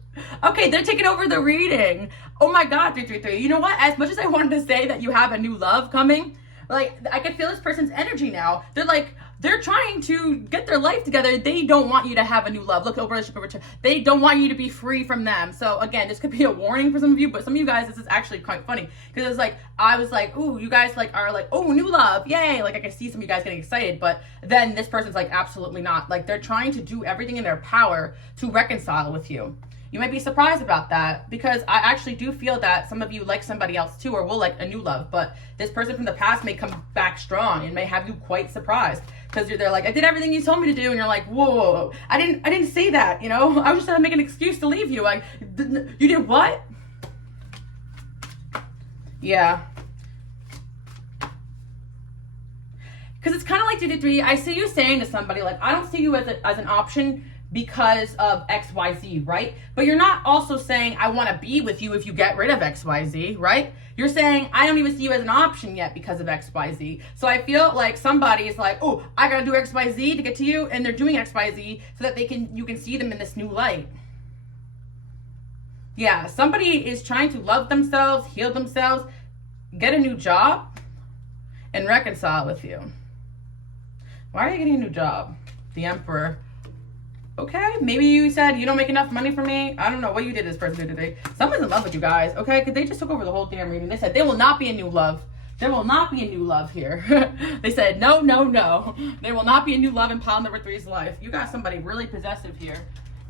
Okay, they're taking over the reading. Oh my God, 333. You know what? As much as I wanted to say that you have a new love coming, like, I can feel this person's energy now. They're trying to get their life together. They don't want you to have a new love. Look, over relationship over. They don't want you to be free from them. So again, this could be a warning for some of you, but some of you guys, this is actually quite funny because it's like, I was like, ooh, you guys are like, oh, new love, yay! Like I can see some of you guys getting excited, but then this person's like, absolutely not. Like they're trying to do everything in their power to reconcile with you. You might be surprised about that because I actually do feel that some of you like somebody else too, or will like a new love, but this person from the past may come back strong and may have you quite surprised because they're like, I did everything you told me to do, and you're like, whoa, I didn't say that, I was just trying to make an excuse to leave you. Like, you did what? Yeah. Because it's kind of like 333. I see you saying to somebody, like, I don't see you as an option because of XYZ, right? But you're not also saying, I want to be with you if you get rid of XYZ, right? You're saying, I don't even see you as an option yet because of XYZ. So I feel like somebody is like, oh, I got to do XYZ to get to you. And they're doing XYZ so that you can see them in this new light. Yeah, somebody is trying to love themselves, heal themselves, get a new job, and reconcile with you. Why are you getting a new job? The Emperor. Okay, maybe you said you don't make enough money for me. I don't know what you did this person today. Someone's in love with you guys, okay? Because they just took over the whole damn reading. They said there will not be a new love. There will not be a new love here. They said no, no, no. There will not be a new love in pile number 3's life. You got somebody really possessive here.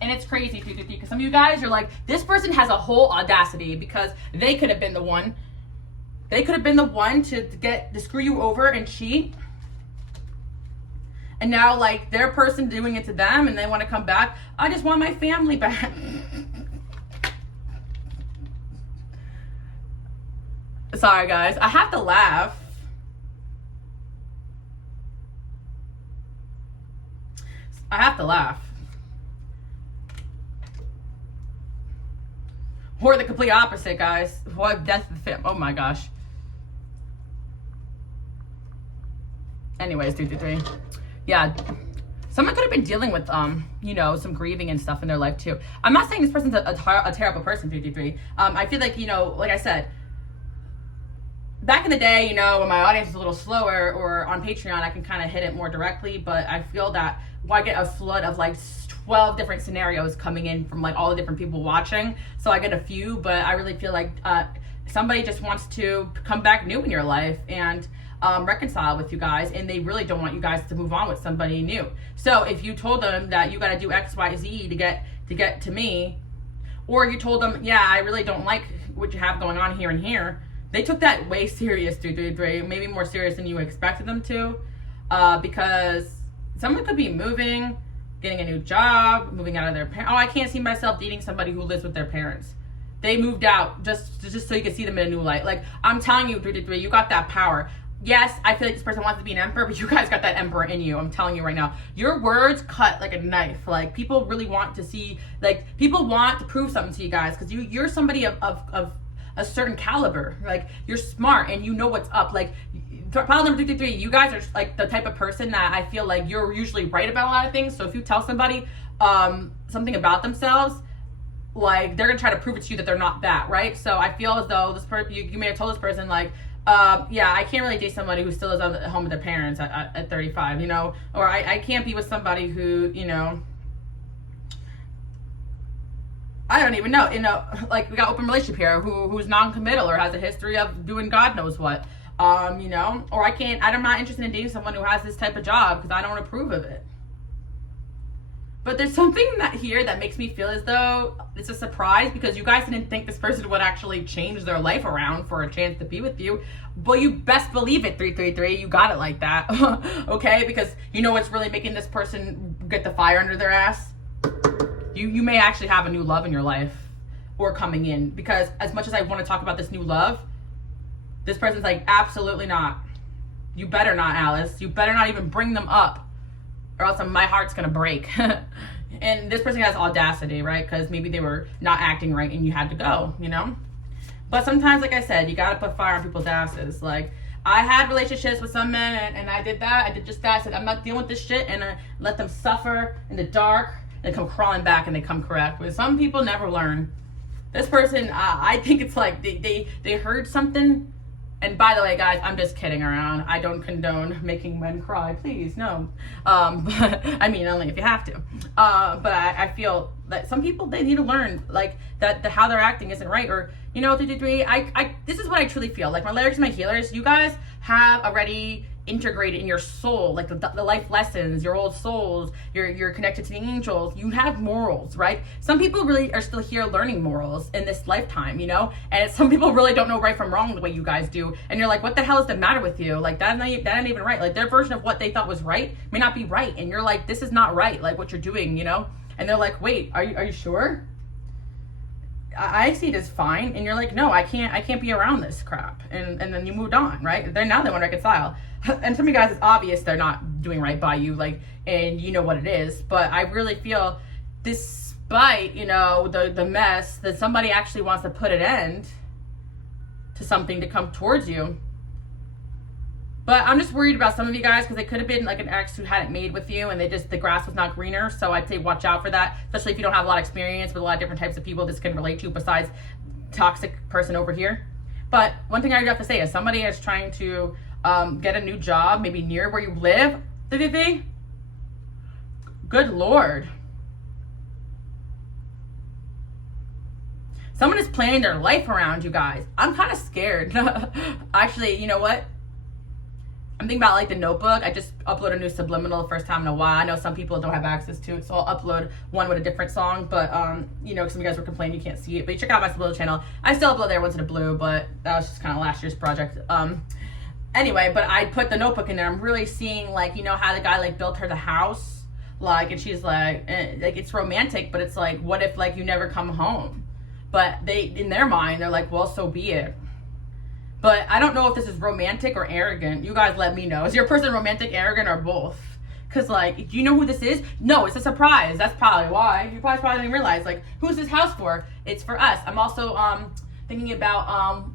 And it's crazy, because some of you guys are like, this person has a whole audacity because they could have been the one. They could have been the one to screw you over and cheat. And now, like, their person doing it to them and they want to come back. I just want my family back. Sorry, guys. I have to laugh. I have to laugh. Or the complete opposite, guys. What death of the family. Oh my gosh. Anyways, 3. Yeah. Someone could have been dealing with, you know, some grieving and stuff in their life too. I'm not saying this person's a terrible person, 3. I feel like, you know, like I said, back in the day, you know, when my audience is a little slower or on Patreon, I can kind of hit it more directly. But I feel that I get a flood of like 12 different scenarios coming in from like all the different people watching. So I get a few, but I really feel like somebody just wants to come back new in your life and reconcile with you guys, and they really don't want you guys to move on with somebody new. So if you told them that you got to do XYZ to get to me, or you told them, yeah, I really don't like what you have going on here and here, they took that way serious, 3, maybe more serious than you expected them to, because someone could be moving, getting a new job, moving out of their parents. Oh, I can't see myself dating somebody who lives with their parents. They moved out just so you can see them in a new light. Like, I'm telling you, 3, you got that power. Yes, I feel like this person wants to be an emperor, but you guys got that emperor in you. I'm telling you right now. Your words cut like a knife. Like, people really want to see, like, people want to prove something to you guys because you're somebody of a certain caliber. Like, you're smart and you know what's up. Like, pile number 3, you guys are like the type of person that I feel like you're usually right about a lot of things. So if you tell somebody something about themselves, like, they're gonna try to prove it to you that they're not that, right? So I feel as though this person, you may have told this person, like, yeah, I can't really date somebody who still is at home with their parents at 35, you know, or I can't be with somebody who, you know, I don't even know, you know, like, we got open relationship here, who's non-committal or has a history of doing God knows what, you know, or I'm not interested in dating someone who has this type of job because I don't approve of it. But there's something here that makes me feel as though it's a surprise because you guys didn't think this person would actually change their life around for a chance to be with you. But you best believe it, 3, you got it like that, okay? Because you know what's really making this person get the fire under their ass? You may actually have a new love in your life or coming in, because as much as I want to talk about this new love, this person's like, absolutely not. You better not, Alice. You better not even bring them up, or else my heart's gonna break. And this person has audacity, right? Because maybe they were not acting right and you had to go, you know? But sometimes, like I said, you gotta put fire on people's asses. Like, I had relationships with some men and I did that. I did just that. I said, I'm not dealing with this shit, and I let them suffer in the dark and they come crawling back and they come correct. But some people never learn. This person, I think it's like they heard something. And by the way, guys, I'm just kidding around. I don't condone making men cry. Please, no. But I mean, only if you have to. But I feel that some people, they need to learn, like, that how they're acting isn't right. Or, you know, 3, this is what I truly feel. Like, my lyrics, my healers, you guys have already integrated in your soul, like the life lessons, your old souls, you're connected to the angels, you have morals, right? Some people really are still here learning morals in this lifetime, you know, and some people really don't know right from wrong the way you guys do, and you're like, what the hell is the matter with you? Like, that ain't even right. Like, their version of what they thought was right may not be right, and you're like, this is not right, like, what you're doing, you know? And they're like, wait, are you sure? I see it as fine, and you're like, no, I can't be around this crap, and then you moved on, right? Now they want to reconcile. And some of you guys, it's obvious they're not doing right by you, like, and you know what it is. But I really feel despite, you know, the mess, that somebody actually wants to put an end to something to come towards you. But I'm just worried about some of you guys, because it could have been like an ex who had it made with you and the grass was not greener. So I'd say watch out for that, especially if you don't have a lot of experience with a lot of different types of people this can relate to besides toxic person over here. But one thing I do have to say is somebody is trying to get a new job, maybe near where you live. Good Lord. Someone is planning their life around you guys. I'm kind of scared. Actually, you know what? I'm thinking about like the Notebook. I just uploaded a new Subliminal the first time in a while. I know some people don't have access to it, so I'll upload one with a different song. But you know, some of you guys were complaining you can't see it. But you check out my Subliminal channel. I still upload there once in a blue, but that was just kind of last year's project. Anyway, but I put the Notebook in there. I'm really seeing, like, you know how the guy like built her the house, like, and she's like it's romantic, but it's like, what if like you never come home? But they, in their mind, they're like, well, so be it. But I don't know if this is romantic or arrogant. You guys let me know. Is your person romantic, arrogant, or both? Because, like, do you know who this is? No, it's a surprise. That's probably why. You probably didn't realize, like, who's this house for? It's for us. I'm also thinking about,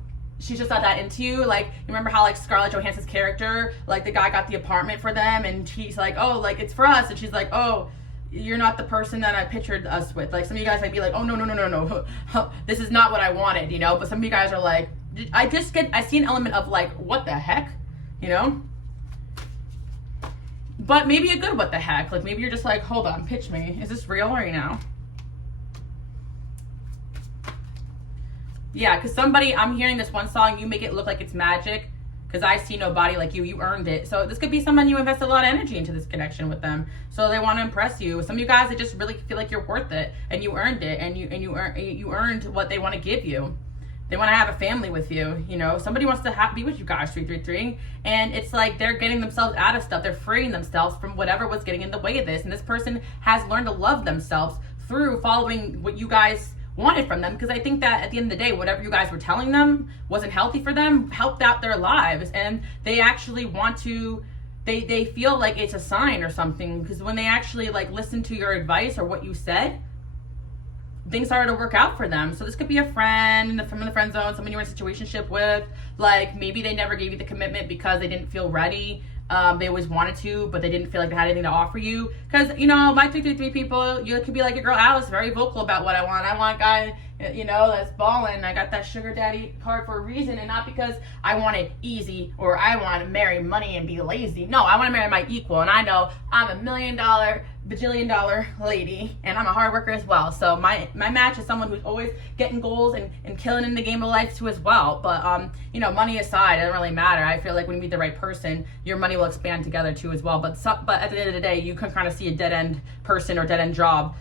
she's just not that into you. Like, you remember how, like, Scarlett Johansson's character, like, the guy got the apartment for them, and he's like, oh, like, it's for us. And she's like, oh, you're not the person that I pictured us with. Like, some of you guys might be like, oh, no. This is not what I wanted, you know? But some of you guys are like, I see an element of like, what the heck, you know? But maybe a good what the heck. Like, maybe you're just like, hold on, pitch me. Is this real right now? Yeah, because somebody, I'm hearing this one song, you make it look like it's magic, because I see nobody like you. You earned it. So this could be someone you invested a lot of energy into this connection with them. So they want to impress you. Some of you guys, they just really feel like you're worth it, and you earned it, and you earned what they want to give you. They want to have a family with you, you know. Somebody wants to be with you guys, 333. And it's like they're getting themselves out of stuff. They're freeing themselves from whatever was getting in the way of this. And this person has learned to love themselves through following what you guys wanted from them. Because I think that at the end of the day, whatever you guys were telling them wasn't healthy for them, helped out their lives. And they actually want to, they feel like it's a sign or something. Because when they actually like listen to your advice or what you said, things started to work out for them. So this could be a friend from the friend zone, someone you were in a situationship with. Like, maybe they never gave you the commitment because they didn't feel ready. They always wanted to, but they didn't feel like they had anything to offer you. Because, you know, my 333 people, you could be like your girl Alice, very vocal about what I want. I want a guy, you know, that's balling. I got that sugar daddy card for a reason, and not because I want it easy or I want to marry money and be lazy. No, I want to marry my equal, and I know I'm $1 million, bajillion dollar lady, and I'm a hard worker as well. So my match is someone who's always getting goals and killing in the game of life too as well. But you know, money aside, it doesn't really matter. I feel like when you meet the right person, your money will expand together too as well. But at the end of the day, you can kind of see a dead end person or dead end job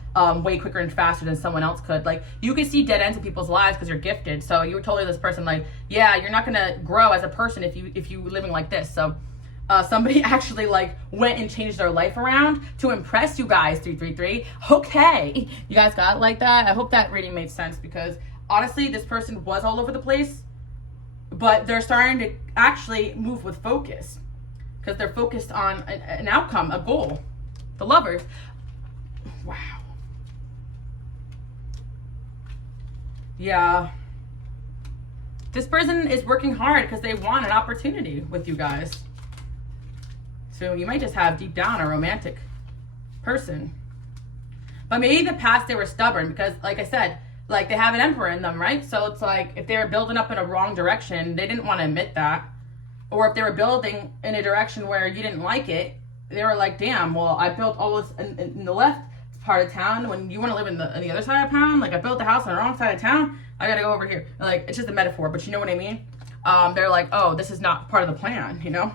way quicker and faster than someone else could. Like, you can see dead ends in people's lives because you're gifted. So you were totally this person, like, yeah, you're not gonna grow as a person if you living like this. So somebody actually like went and changed their life around to impress you guys, 333. Okay, you guys got it like that? I hope that reading made sense, because honestly, this person was all over the place, but they're starting to actually move with focus because they're focused on an outcome, a goal. The Lovers. Wow. Yeah. This person is working hard because they want an opportunity with you guys. So you might just have deep down a romantic person. But maybe in the past they were stubborn because, like I said, like, they have an emperor in them, right? So it's like if they were building up in a wrong direction, they didn't want to admit that. Or if they were building in a direction where you didn't like it, they were like, damn, well, I built all this in the left part of town when you want to live in the other side of town. Like, I built the house on the wrong side of town. I got to go over here. Like, it's just a metaphor, but you know what I mean? They're like, oh, this is not part of the plan, you know?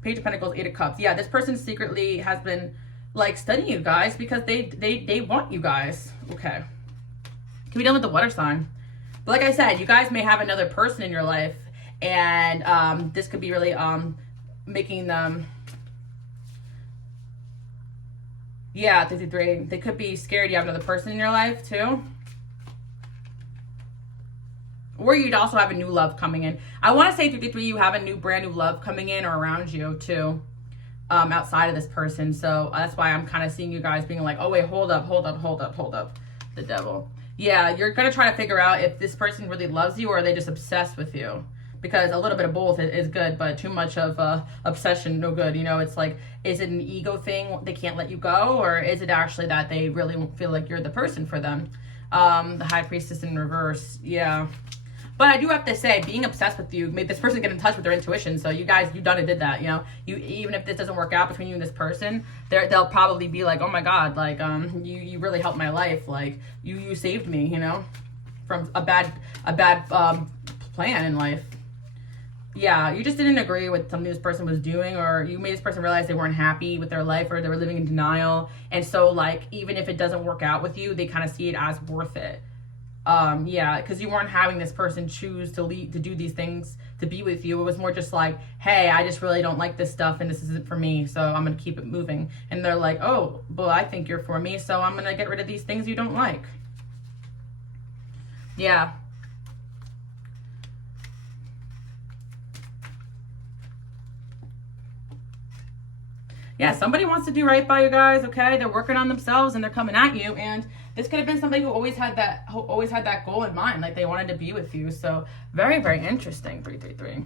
Page of Pentacles, 8 of Cups. Yeah, this person secretly has been, like, studying you guys because they want you guys. Okay. Can we done with the water sign? But like I said, you guys may have another person in your life, and this could be really making them, yeah, 53. They could be scared you have another person in your life too. Or you'd also have a new love coming in. I want to say 53, you have a brand new love coming in or around you too. outside of this person. So that's why I'm kind of seeing you guys being like, oh wait, hold up. The devil. Yeah, you're going to try to figure out if this person really loves you or are they just obsessed with you. Because a little bit of both is good, but too much of obsession, no good. You know, it's like, is it an ego thing? They can't let you go? Or is it actually that they really feel like you're the person for them? The High Priestess in reverse. Yeah. But I do have to say, being obsessed with you made this person get in touch with their intuition. So you guys, you done it, did that, you know? Even if this doesn't work out between you and this person, they'll probably be like, oh my God, like, you really helped my life. Like, you saved me, you know, from a bad plan in life. Yeah, you just didn't agree with something this person was doing, or you made this person realize they weren't happy with their life, or they were living in denial. And so, like, even if it doesn't work out with you, they kind of see it as worth it. Yeah, because you weren't having this person choose to do these things to be with you. It was more just like, hey, I just really don't like this stuff, and this isn't for me, so I'm gonna keep it moving. And they're like, oh, well, I think you're for me, so I'm gonna get rid of these things you don't like. Yeah. Yeah, somebody wants to do right by you guys, okay? They're working on themselves and they're coming at you. And this could have been somebody who always had that goal in mind, like they wanted to be with you. So very, very interesting, 333.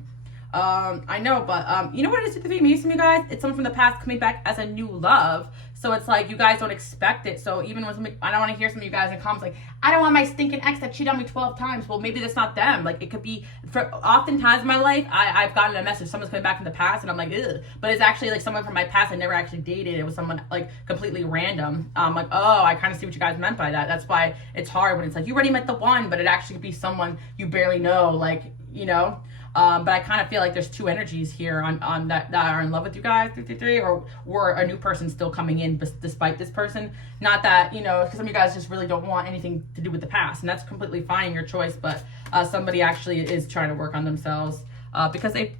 I know, but you know what it is, 333 means to me, guys? It's someone from the past coming back as a new love. So it's like you guys don't expect it. So even when somebody, I don't want to hear some of you guys in comments like, I don't want my stinking ex that cheated on me 12 times. Well, maybe that's not them. Like, it could be, for oftentimes in my life, I've gotten a message, someone's coming back from the past, and I'm like, ugh. But it's actually like someone from my past I never actually dated. It was someone like completely random. Like, oh, I kind of see what you guys meant by that. That's why it's hard when it's like, you already met the one, but it actually could be someone you barely know, like, you know. But I kind of feel like there's two energies here on that are in love with you guys, 333, or a new person still coming in despite this person. Not that, you know, because some of you guys just really don't want anything to do with the past, and that's completely fine, your choice. But somebody actually is trying to work on themselves because they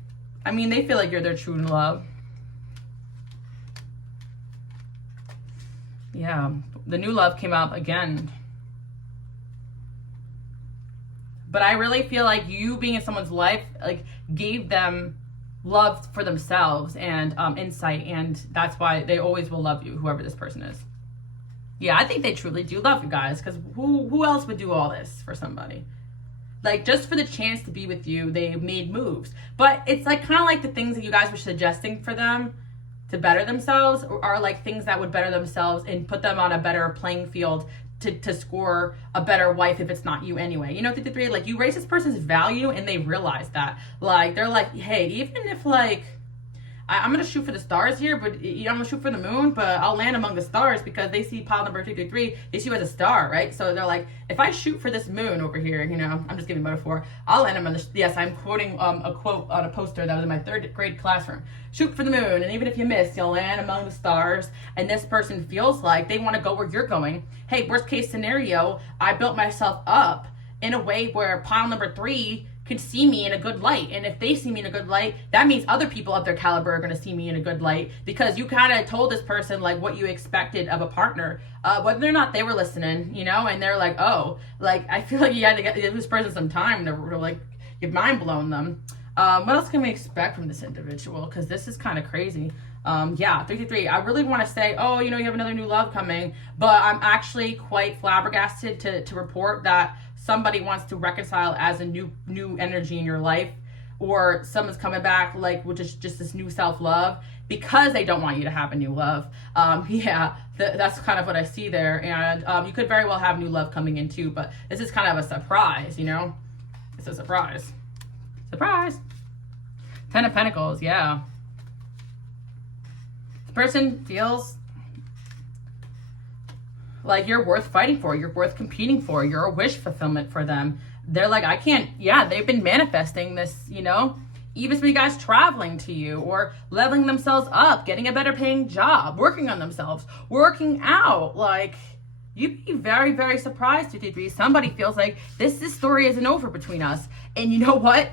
feel like you're their true love. Yeah, the new love came out again. But I really feel like you being in someone's life, like, gave them love for themselves and insight, and that's why they always will love you, whoever this person is. Yeah, I think they truly do love you guys, because who else would do all this for somebody? Like, just for the chance to be with you, they made moves. But it's like kind of like the things that you guys were suggesting for them to better themselves are like things that would better themselves and put them on a better playing field to score a better wife if it's not you anyway. You know, 333, like, you raise this person's value and they realize that. Like, they're like, hey, even if, like, I'm going to shoot for the stars here, but I'm going to shoot for the moon, but I'll land among the stars, because they see pile number 333, they see you as a star, right? So they're like, if I shoot for this moon over here, you know, I'm just giving a metaphor, I'll land among the, yes, I'm quoting a quote on a poster that was in my 3rd grade classroom. Shoot for the moon, and even if you miss, you'll land among the stars. And this person feels like they want to go where you're going. Hey, worst case scenario, I built myself up in a way where pile number 3 could see me in a good light. And if they see me in a good light, that means other people of their caliber are going to see me in a good light, because you kind of told this person like what you expected of a partner, whether or not they were listening, you know. And they're like, oh, like, I feel like you had to give this person some time to like you've mind blown them. What else can we expect from this individual? Because this is kind of crazy. Yeah, 333, I really want to say, oh, you know, you have another new love coming, but I'm actually quite flabbergasted to report that somebody wants to reconcile as a new energy in your life, or someone's coming back, like, which is just this new self-love, because they don't want you to have a new love. Yeah, that's kind of what I see there. And you could very well have new love coming in too, but this is kind of a surprise, you know? It's a surprise. Surprise. 10 of Pentacles, yeah. The person feels like you're worth fighting for, you're worth competing for, you're a wish fulfillment for them. They're like, I can't, yeah, they've been manifesting this, you know, even some of you guys traveling to you, or leveling themselves up, getting a better paying job, working on themselves, working out. Like, you'd be very, very surprised, 233. Somebody feels like this story isn't over between us. And you know what?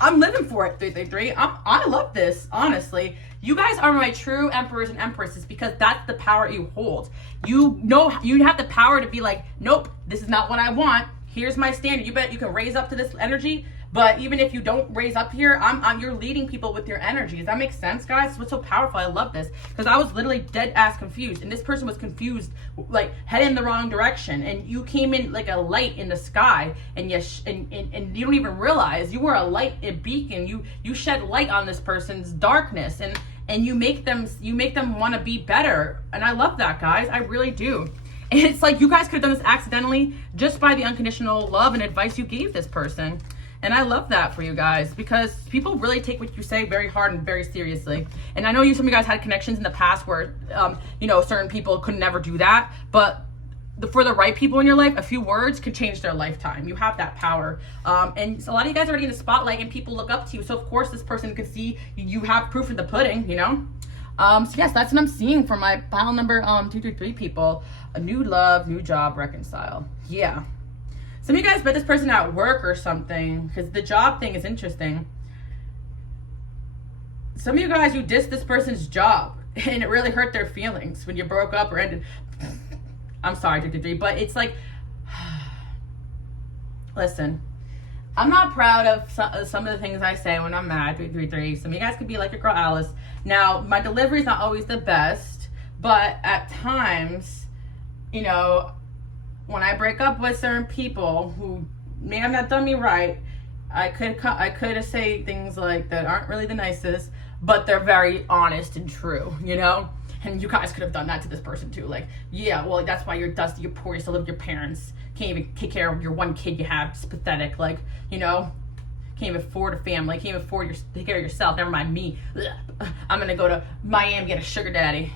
I'm living for it, 333. I love this, honestly. You guys are my true emperors and empresses, because that's the power you hold. You know, you have the power to be like, nope, this is not what I want. Here's my standard. You bet you can raise up to this energy, But even if you don't raise up here, you're leading people with your energy. Does that make sense, guys? It's what's so powerful. I love this, because I was literally dead ass confused, and this person was confused, like heading in the wrong direction, and you came in like a light in the sky, and and you don't even realize you were a light, a beacon. You shed light on this person's darkness, and you make them want to be better. And I love that, guys. I really do. And it's like you guys could have done this accidentally just by the unconditional love and advice you gave this person. And I love that for you guys, because people really take what you say very hard and very seriously. And I know some of you guys had connections in the past where, certain people could never do that. But for the right people in your life, a few words could change their lifetime. You have that power. And so a lot of you guys are already in the spotlight, and people look up to you. So of course this person could see you have proof of the pudding, So yes, that's what I'm seeing for my pile number 233 people. A new love, new job, reconcile. Yeah. Some of you guys met this person at work or something, because the job thing is interesting. Some of you guys, you dissed this person's job, and it really hurt their feelings when you broke up or ended. I'm sorry, 233, but it's like, listen, I'm not proud of some of the things I say when I'm mad, 333. Some of you guys could be like your girl Alice. Now, my delivery is not always the best, but at times, when I break up with certain people who may have not done me right, I could say things like that aren't really the nicest, but they're very honest and true, And you guys could have done that to this person too. Like, yeah, well, that's why you're dusty, you're poor, you still live with your parents, can't even take care of your one kid you have. It's pathetic. Like, can't even afford a family, can't even afford to take care of yourself. Never mind me. I'm gonna go to Miami, get a sugar daddy.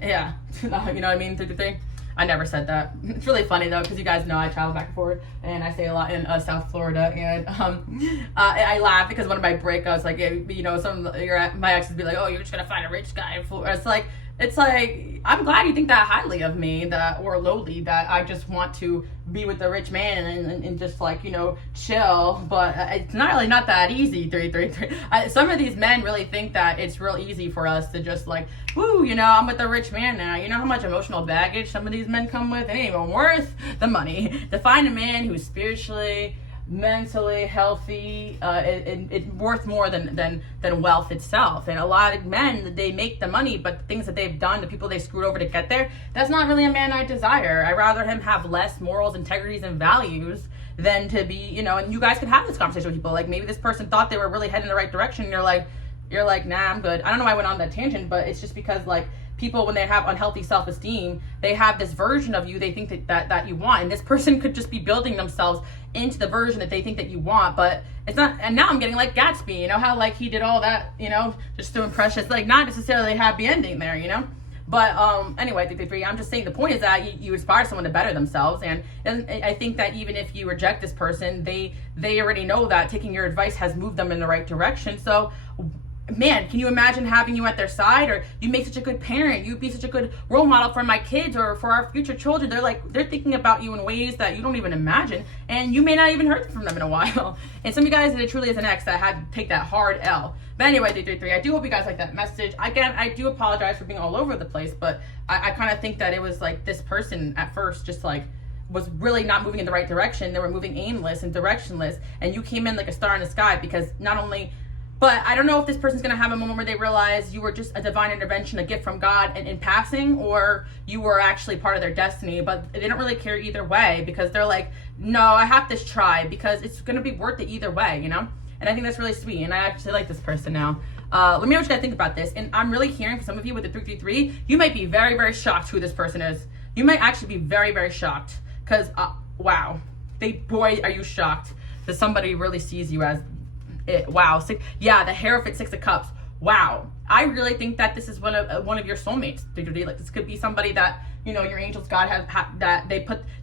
Yeah, you know what I mean? 333. I never said that. It's really funny though, because you guys know I travel back and forth, and I stay a lot in South Florida, and I laugh because one of my breakups, like, my exes be like, oh, you're just gonna find a rich guy. It's like I'm glad you think that highly of me, or lowly, that I just want to be with a rich man and just chill. But it's not that easy. 333. Some of these men really think that it's real easy for us to just woo, I'm with a rich man now. You know how much emotional baggage some of these men come with? It ain't even worth the money to find a man who's spiritually, mentally healthy. It's worth more than wealth itself. And a lot of men, they make the money, but the things that they've done, the people they screwed over to get there, that's not really a man I desire. I'd rather him have less morals, integrities, and values than to be, and you guys could have this conversation with people. Like, maybe this person thought they were really heading in the right direction, and you're like, nah, I'm good. I don't know why I went on that tangent, but it's just because people, when they have unhealthy self-esteem, they have this version of you they think that you want, and this person could just be building themselves into the version that they think that you want, but it's not. And now I'm getting like Gatsby, how he did all that, just to impress us, not necessarily a happy ending there, But anyway, 333, I'm just saying the point is that you inspire someone to better themselves, and I think that even if you reject this person, they already know that taking your advice has moved them in the right direction. So, man, can you imagine having you at their side? Or you make such a good parent, you'd be such a good role model for my kids or for our future children. They're thinking about you in ways that you don't even imagine, and you may not even heard from them in a while. And some of you guys, it truly is an ex that had to take that hard L. But anyway, 333, I do hope you guys like that message. Again, I do apologize for being all over the place, but I kind of think that it was this person at first just was really not moving in the right direction. They were moving aimless and directionless, and you came in like a star in the sky, because not only. But I don't know if this person's going to have a moment where they realize you were just a divine intervention, a gift from God in passing, or you were actually part of their destiny. But they don't really care either way, because they're like, no, I have to try, because it's going to be worth it either way, And I think that's really sweet. And I actually like this person now. Let me know what you guys think about this. And I'm really hearing from some of you with the 333, you might be very, very shocked who this person is. You might actually be very, very shocked, because, wow, boy, are you shocked that somebody really sees you as wow. The Hierophant, 6 of Cups. Wow. I really think that this is one of your soulmates. This could be somebody that your angels, God that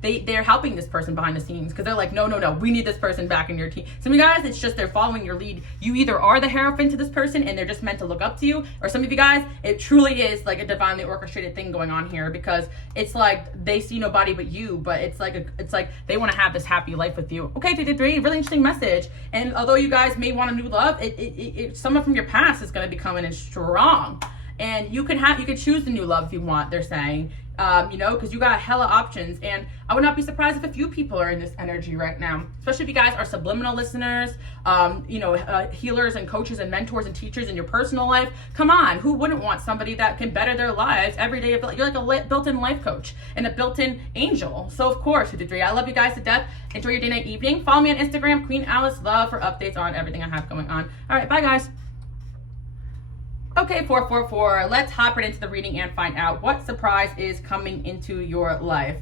they're helping this person behind the scenes, because they're like, no, we need this person back in your team. Some of you guys, it's just they're following your lead. You either are the Hierophant to this person and they're just meant to look up to you, or some of you guys, it truly is like a divinely orchestrated thing going on here, because it's like they see nobody but you, but it's like they want to have this happy life with you. Okay, 333, really interesting message. And although you guys may want a new love, someone from your past is going to be coming in strong. And you can choose the new love if you want, they're saying. you know, because you got hella options. And I would not be surprised if a few people are in this energy right now, especially if you guys are subliminal listeners, you know, healers and coaches and mentors and teachers in your personal life. Come on, who wouldn't want somebody that can better their lives every day? You're like a built-in life coach and a built-in angel. So of course, I love you guys to death. Enjoy your day, night, evening. Follow me on Instagram, QueenAliceLove, for updates on everything I have going on. All right, bye guys. Okay, 444, let's hop right into the reading and find out what surprise is coming into your life.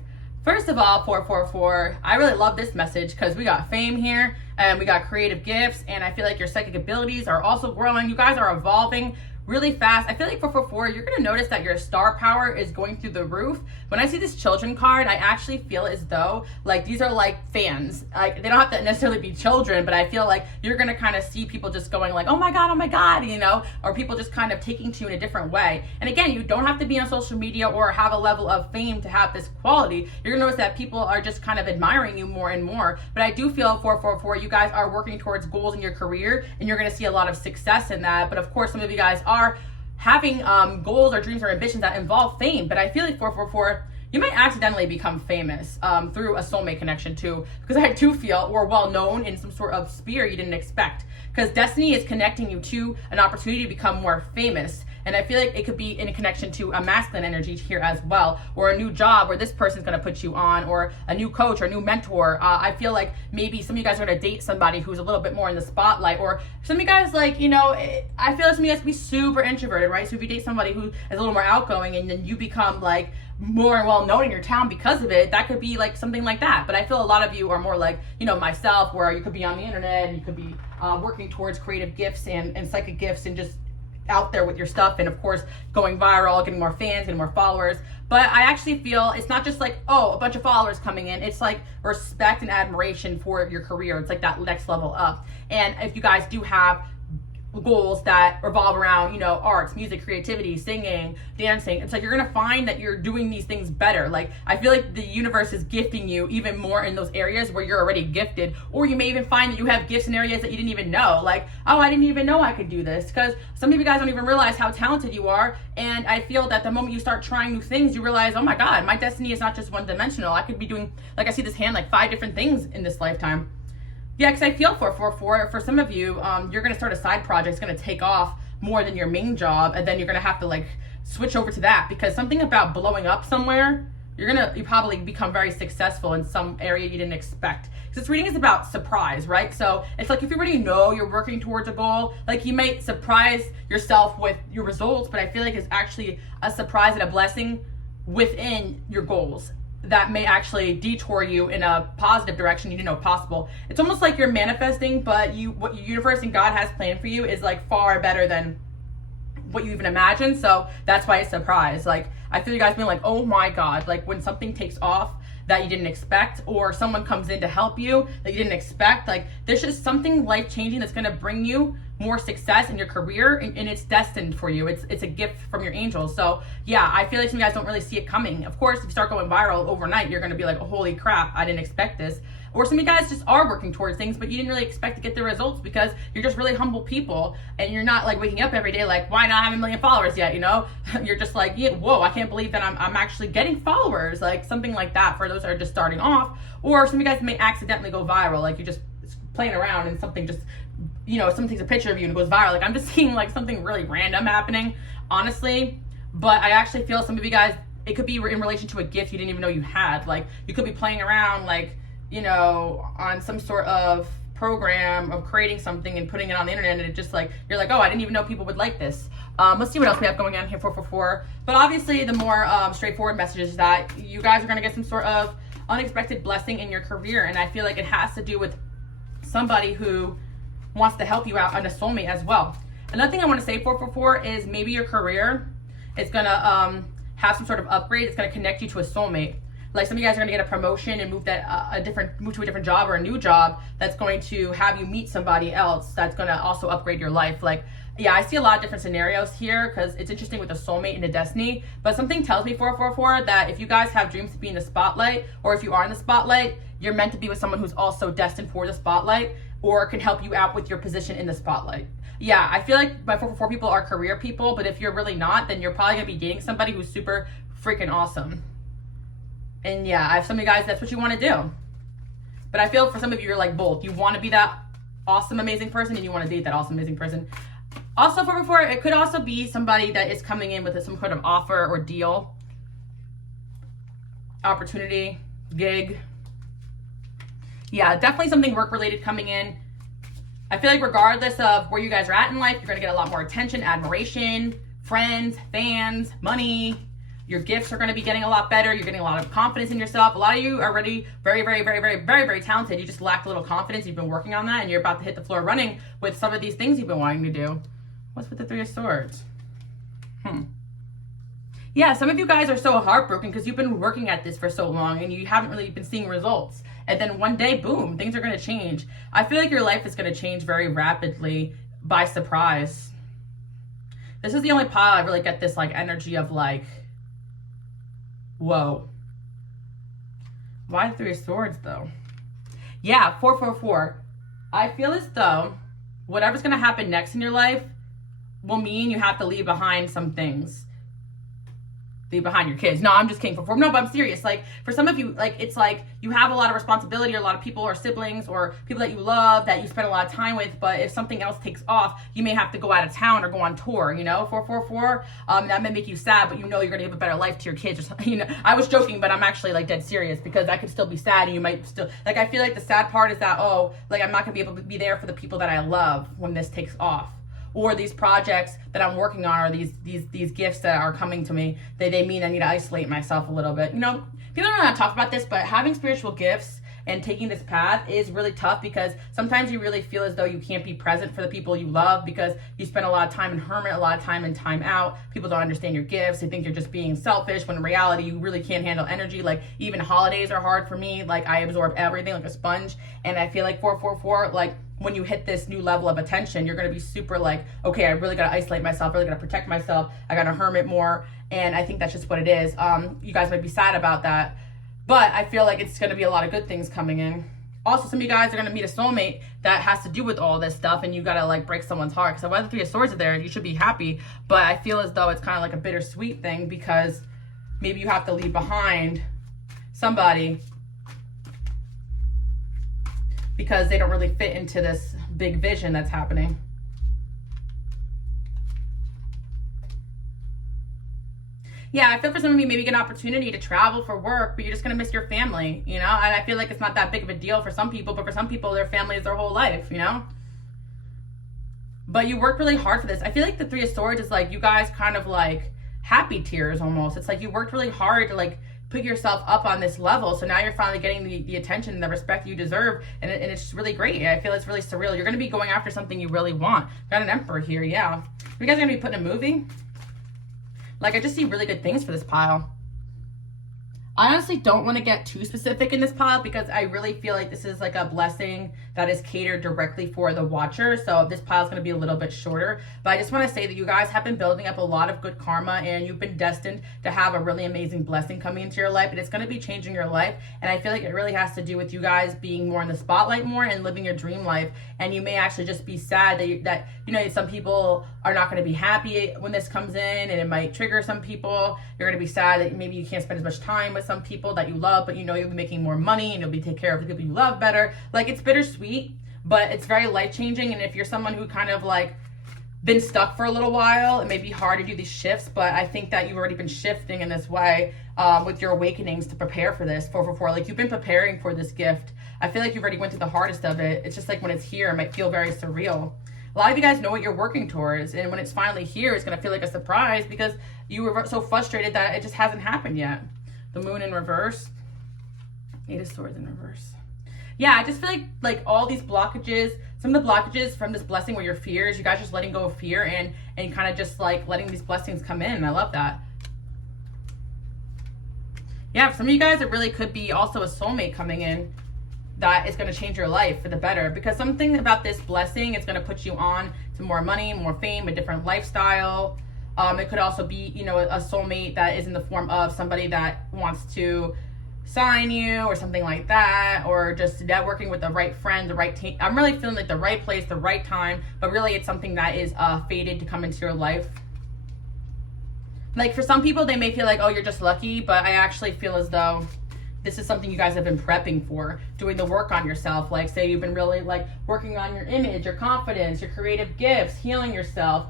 First of all, 444, I really love this message because we got fame here and we got creative gifts, and I feel like your psychic abilities are also growing. You guys are evolving really fast. I feel like 444, you're going to notice that your star power is going through the roof. When I see this children card, I actually feel as though like these are like fans. Like they don't have to necessarily be children, but I feel like you're going to kind of see people just going like, oh my God, you know, or people just kind of taking to you in a different way. And again, you don't have to be on social media or have a level of fame to have this quality. You're going to notice that people are just kind of admiring you more and more. But I do feel 444, you guys are working towards goals in your career, and you're going to see a lot of success in that. But of course, some of you guys are having goals or dreams or ambitions that involve fame. But I feel like 444, you might accidentally become famous through a soulmate connection too, because I do feel we're well known in some sort of sphere you didn't expect, because destiny is connecting you to an opportunity to become more famous. And I feel like it could be in a connection to a masculine energy here as well, or a new job where this person's going to put you on, or a new coach or a new mentor. I feel like maybe some of you guys are going to date somebody who's a little bit more in the spotlight, or some of you guys, like, you know, I feel like some of you guys can be super introverted, right? So if you date somebody who is a little more outgoing and then you become like more well known in your town because of it, that could be like something like that. But I feel a lot of you are more like, you know, myself, where you could be on the internet and you could be working towards creative gifts and psychic gifts and just out there with your stuff, and of course going viral, getting more fans, getting more followers. But I actually feel it's not just like, oh, a bunch of followers coming in. It's like respect and admiration for your career. It's like that next level up. And if you guys do have goals that revolve around, you know, arts, music, creativity, singing, dancing, it's like you're gonna find that you're doing these things better. Like I feel like the universe is gifting you even more in those areas where you're already gifted, or you may even find that you have gifts in areas that you didn't even know, like, oh, I didn't even know I could do this, because some of you guys don't even realize how talented you are. And I feel that the moment you start trying new things, you realize, oh my God, my destiny is not just one dimensional. I could be doing, like I see this hand, like 5 different things in this lifetime. Yeah, because I feel 444, for some of you, you're going to start a side project. It's going to take off more than your main job, and then you're going to have to like switch over to that, because something about blowing up somewhere, you probably become very successful in some area you didn't expect. Because this reading is about surprise, right? So it's like if you already know you're working towards a goal, like you might surprise yourself with your results, but I feel like it's actually a surprise and a blessing within your goals that may actually detour you in a positive direction you didn't know possible. It's almost like you're manifesting, but what your universe and God has planned for you is like far better than what you even imagined. So that's why it's a surprise. Like I feel you guys being like, oh my God, like when something takes off that you didn't expect, or someone comes in to help you that you didn't expect, like there's just something life-changing that's going to bring you more success in your career, and it's destined for you. It's a gift from your angels. So yeah, I feel like some of you guys don't really see it coming. Of course, if you start going viral overnight, you're going to be like, oh, holy crap, I didn't expect this. Or some of you guys just are working towards things, but you didn't really expect to get the results because you're just really humble people, and you're not like waking up every day like, why not have 1 million followers yet, you know? You're just like, yeah, whoa, I can't believe that I'm actually getting followers, like something like that for those that are just starting off. Or some of you guys may accidentally go viral, like you're just playing around and something just, you know, someone takes a picture of you and it goes viral. Like I'm just seeing like something really random happening, honestly. But I actually feel some of you guys, it could be in relation to a gift you didn't even know you had. Like you could be playing around, like, you know, on some sort of program of creating something and putting it on the internet, and it just like, you're like, oh, I didn't even know people would like this. Let's see what else we have going on here, 444. But obviously the more straightforward message is that you guys are going to get some sort of unexpected blessing in your career. And I feel like it has to do with somebody who wants to help you out on a soulmate as well. Another thing I want to say, 444, is maybe your career is going to have some sort of upgrade. It's going to connect you to a soulmate. Like some of you guys are going to get a promotion and move to a different job, or a new job that's going to have you meet somebody else that's going to also upgrade your life. Like, yeah, I see a lot of different scenarios here because it's interesting with a soulmate and a destiny. But something tells me, 444, that if you guys have dreams to be in the spotlight, or if you are in the spotlight, you're meant to be with someone who's also destined for the spotlight, or can help you out with your position in the spotlight. Yeah, I feel like my 444 people are career people, but if you're really not, then you're probably going to be dating somebody who's super freaking awesome. And yeah, I have some of you guys, that's what you want to do. But I feel for some of you, you're like both. You want to be that awesome, amazing person, and you want to date that awesome, amazing person. Also, for before, it could also be somebody that is coming in with some kind of offer or deal, opportunity, gig. Yeah, definitely something work-related coming in. I feel like regardless of where you guys are at in life, you're going to get a lot more attention, admiration, friends, fans, money. Your gifts are going to be getting a lot better. You're getting a lot of confidence in yourself. A lot of you are already very, very, very, very, very, very talented. You just lack a little confidence. You've been working on that, and you're about to hit the floor running with some of these things you've been wanting to do. What's with the Three of Swords? Yeah, some of you guys are so heartbroken because you've been working at this for so long and you haven't really been seeing results. And then one day, boom, things are going to change. I feel like your life is going to change very rapidly by surprise. This is the only pile I really get this like energy of like, whoa. Why the Three of Swords though? Yeah, 444. I feel as though whatever's going to happen next in your life will mean you have to leave behind some things. Behind your kids. No, I'm just kidding. No, but I'm serious. Like for some of you, like it's like you have a lot of responsibility, or a lot of people or siblings or people that you love that you spend a lot of time with, but if something else takes off, you may have to go out of town or go on tour, you know. 444, that may make you sad, but you know you're gonna give a better life to your kids or something. You know, I was joking, but I'm actually like dead serious, because I could still be sad and you might still, like, I feel like the sad part is that, oh, like I'm not gonna be able to be there for the people that I love when this takes off. Or these projects that I'm working on, or these gifts that are coming to me, they mean I need to isolate myself a little bit. You know, people don't know how to talk about this, but having spiritual gifts and taking this path is really tough, because sometimes you really feel as though you can't be present for the people you love because you spend a lot of time in hermit, a lot of time in time out. People don't understand your gifts. They think you're just being selfish, when in reality you really can't handle energy. Like even holidays are hard for me. Like I absorb everything like a sponge, and I feel like 444, like when you hit this new level of attention, you're going to be super like, okay, I really got to isolate myself, really got to protect myself. I got to hermit more. And I think that's just what it is. You guys might be sad about that, but I feel like it's going to be a lot of good things coming in. Also, some of you guys are going to meet a soulmate that has to do with all this stuff, and you got to like break someone's heart. So while the Three of Swords are there, you should be happy, but I feel as though it's kind of like a bittersweet thing, because maybe you have to leave behind somebody because they don't really fit into this big vision that's happening. Yeah, I feel for some of you, maybe get an opportunity to travel for work, but you're just going to miss your family, you know? And I feel like it's not that big of a deal for some people, but for some people, their family is their whole life, you know? But you worked really hard for this. I feel like the Three of Swords is like you guys kind of like happy tears almost. It's like you worked really hard to like put yourself up on this level, so now you're finally getting the attention and the respect you deserve, and it's just really great. I feel it's really surreal. You're going to be going after something you really want. Got an Emperor here, yeah. You guys are going to be putting a movie? Like, I just see really good things for this pile. I honestly don't want to get too specific in this pile, because I really feel like this is like a blessing that is catered directly for the watcher. So this pile is going to be a little bit shorter, but I just want to say that you guys have been building up a lot of good karma, and you've been destined to have a really amazing blessing coming into your life, and it's going to be changing your life. And I feel like it really has to do with you guys being more in the spotlight more and living your dream life. And you may actually just be sad that you know, some people are not going to be happy when this comes in, and it might trigger some people. You're going to be sad that maybe you can't spend as much time with some people that you love, but you know you'll be making more money and you'll be taking care of the people you love better. Like, it's bittersweet, but it's very life-changing. And if you're someone who kind of like been stuck for a little while, it may be hard to do these shifts, but I think that you've already been shifting in this way with your awakenings to prepare for this. 444, like you've been preparing for this gift. I feel like you've already went through the hardest of it. It's just like when it's here, it might feel very surreal. A lot of you guys know what you're working towards, and when it's finally here, it's going to feel like a surprise, because you were so frustrated that it just hasn't happened yet. The Moon in reverse. Eight of Swords in reverse. Yeah, I just feel like all these blockages, some of the blockages from this blessing were your fears. You guys just letting go of fear and kind of just like letting these blessings come in. I love that. Yeah, for some of you guys, it really could be also a soulmate coming in that is going to change your life for the better, because something about this blessing, it's going to put you on to more money, more fame, a different lifestyle. It could also be, you know, a soulmate that is in the form of somebody that wants to sign you or something like that, or just networking with the right friend, the right team. I'm really feeling like the right place, the right time, but really it's something that is fated to come into your life. Like for some people, they may feel like, oh, you're just lucky, but I actually feel as though this is something you guys have been prepping for, doing the work on yourself. Like say you've been really like working on your image, your confidence, your creative gifts, healing yourself,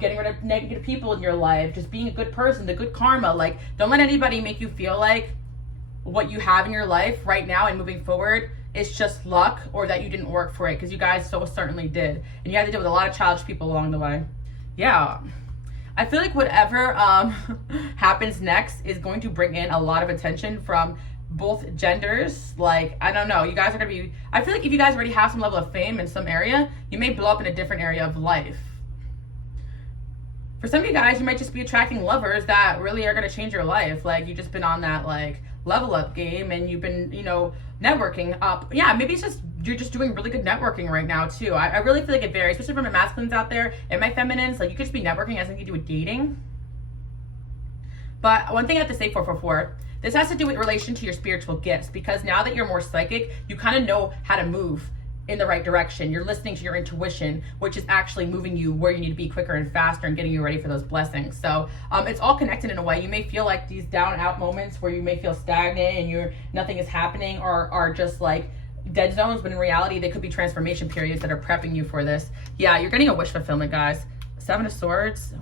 getting rid of negative people in your life, just being a good person, the good karma. Like don't let anybody make you feel like what you have in your life right now and moving forward is just luck or that you didn't work for it, because you guys so certainly did. And you had to deal with a lot of childish people along the way. Yeah. I feel like whatever happens next is going to bring in a lot of attention from both genders. Like, I don't know, you guys are gonna be, I feel like if you guys already have some level of fame in some area, you may blow up in a different area of life. For some of you guys, you might just be attracting lovers that really are gonna change your life. Like you've just been on that like level up game and you've been, you know, networking up. Yeah, maybe it's just you're just doing really good networking right now too. I really feel like it varies, especially for my masculines out there and my feminines. Like you could just be networking as anything to do with dating. But one thing I have to say, 444, this has to do with relation to your spiritual gifts, because now that you're more psychic, you kind of know how to move in the right direction. You're listening to your intuition, which is actually moving you where you need to be quicker and faster and getting you ready for those blessings. So it's all connected in a way. You may feel like these down and out moments where you may feel stagnant and nothing is happening, or are just like dead zones, but in reality they could be transformation periods that are prepping you for this. Yeah, you're getting a wish fulfillment, guys. 7 of Swords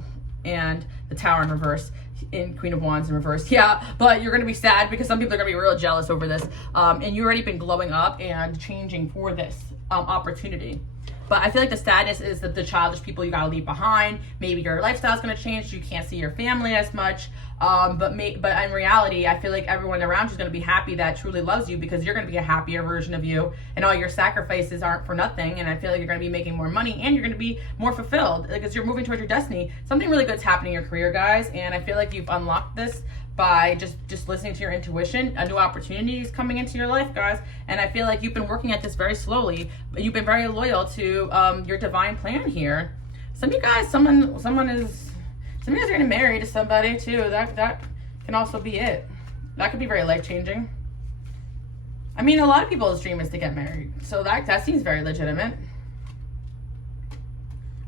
and the Tower in reverse, in Queen of Wands in reverse. Yeah, but you're gonna be sad because some people are gonna be real jealous over this, and you've already been glowing up and changing for this opportunity. But I feel like the sadness is that the childish people you gotta leave behind. Maybe your lifestyle's gonna change, you can't see your family as much, but in reality, I feel like everyone around you is gonna be happy that truly loves you, because you're gonna be a happier version of you, and all your sacrifices aren't for nothing. And I feel like you're gonna be making more money and you're gonna be more fulfilled because you're moving towards your destiny. Something really good's happening in your career, guys, and I feel like you've unlocked this by just listening to your intuition. A new opportunity is coming into your life, guys, and I feel like you've been working at this very slowly, but you've been very loyal to your divine plan here. Some of you guys, some of you guys are getting married to somebody too. That can also be it. That could be very life-changing. I mean, a lot of people's dream is to get married, so that seems very legitimate.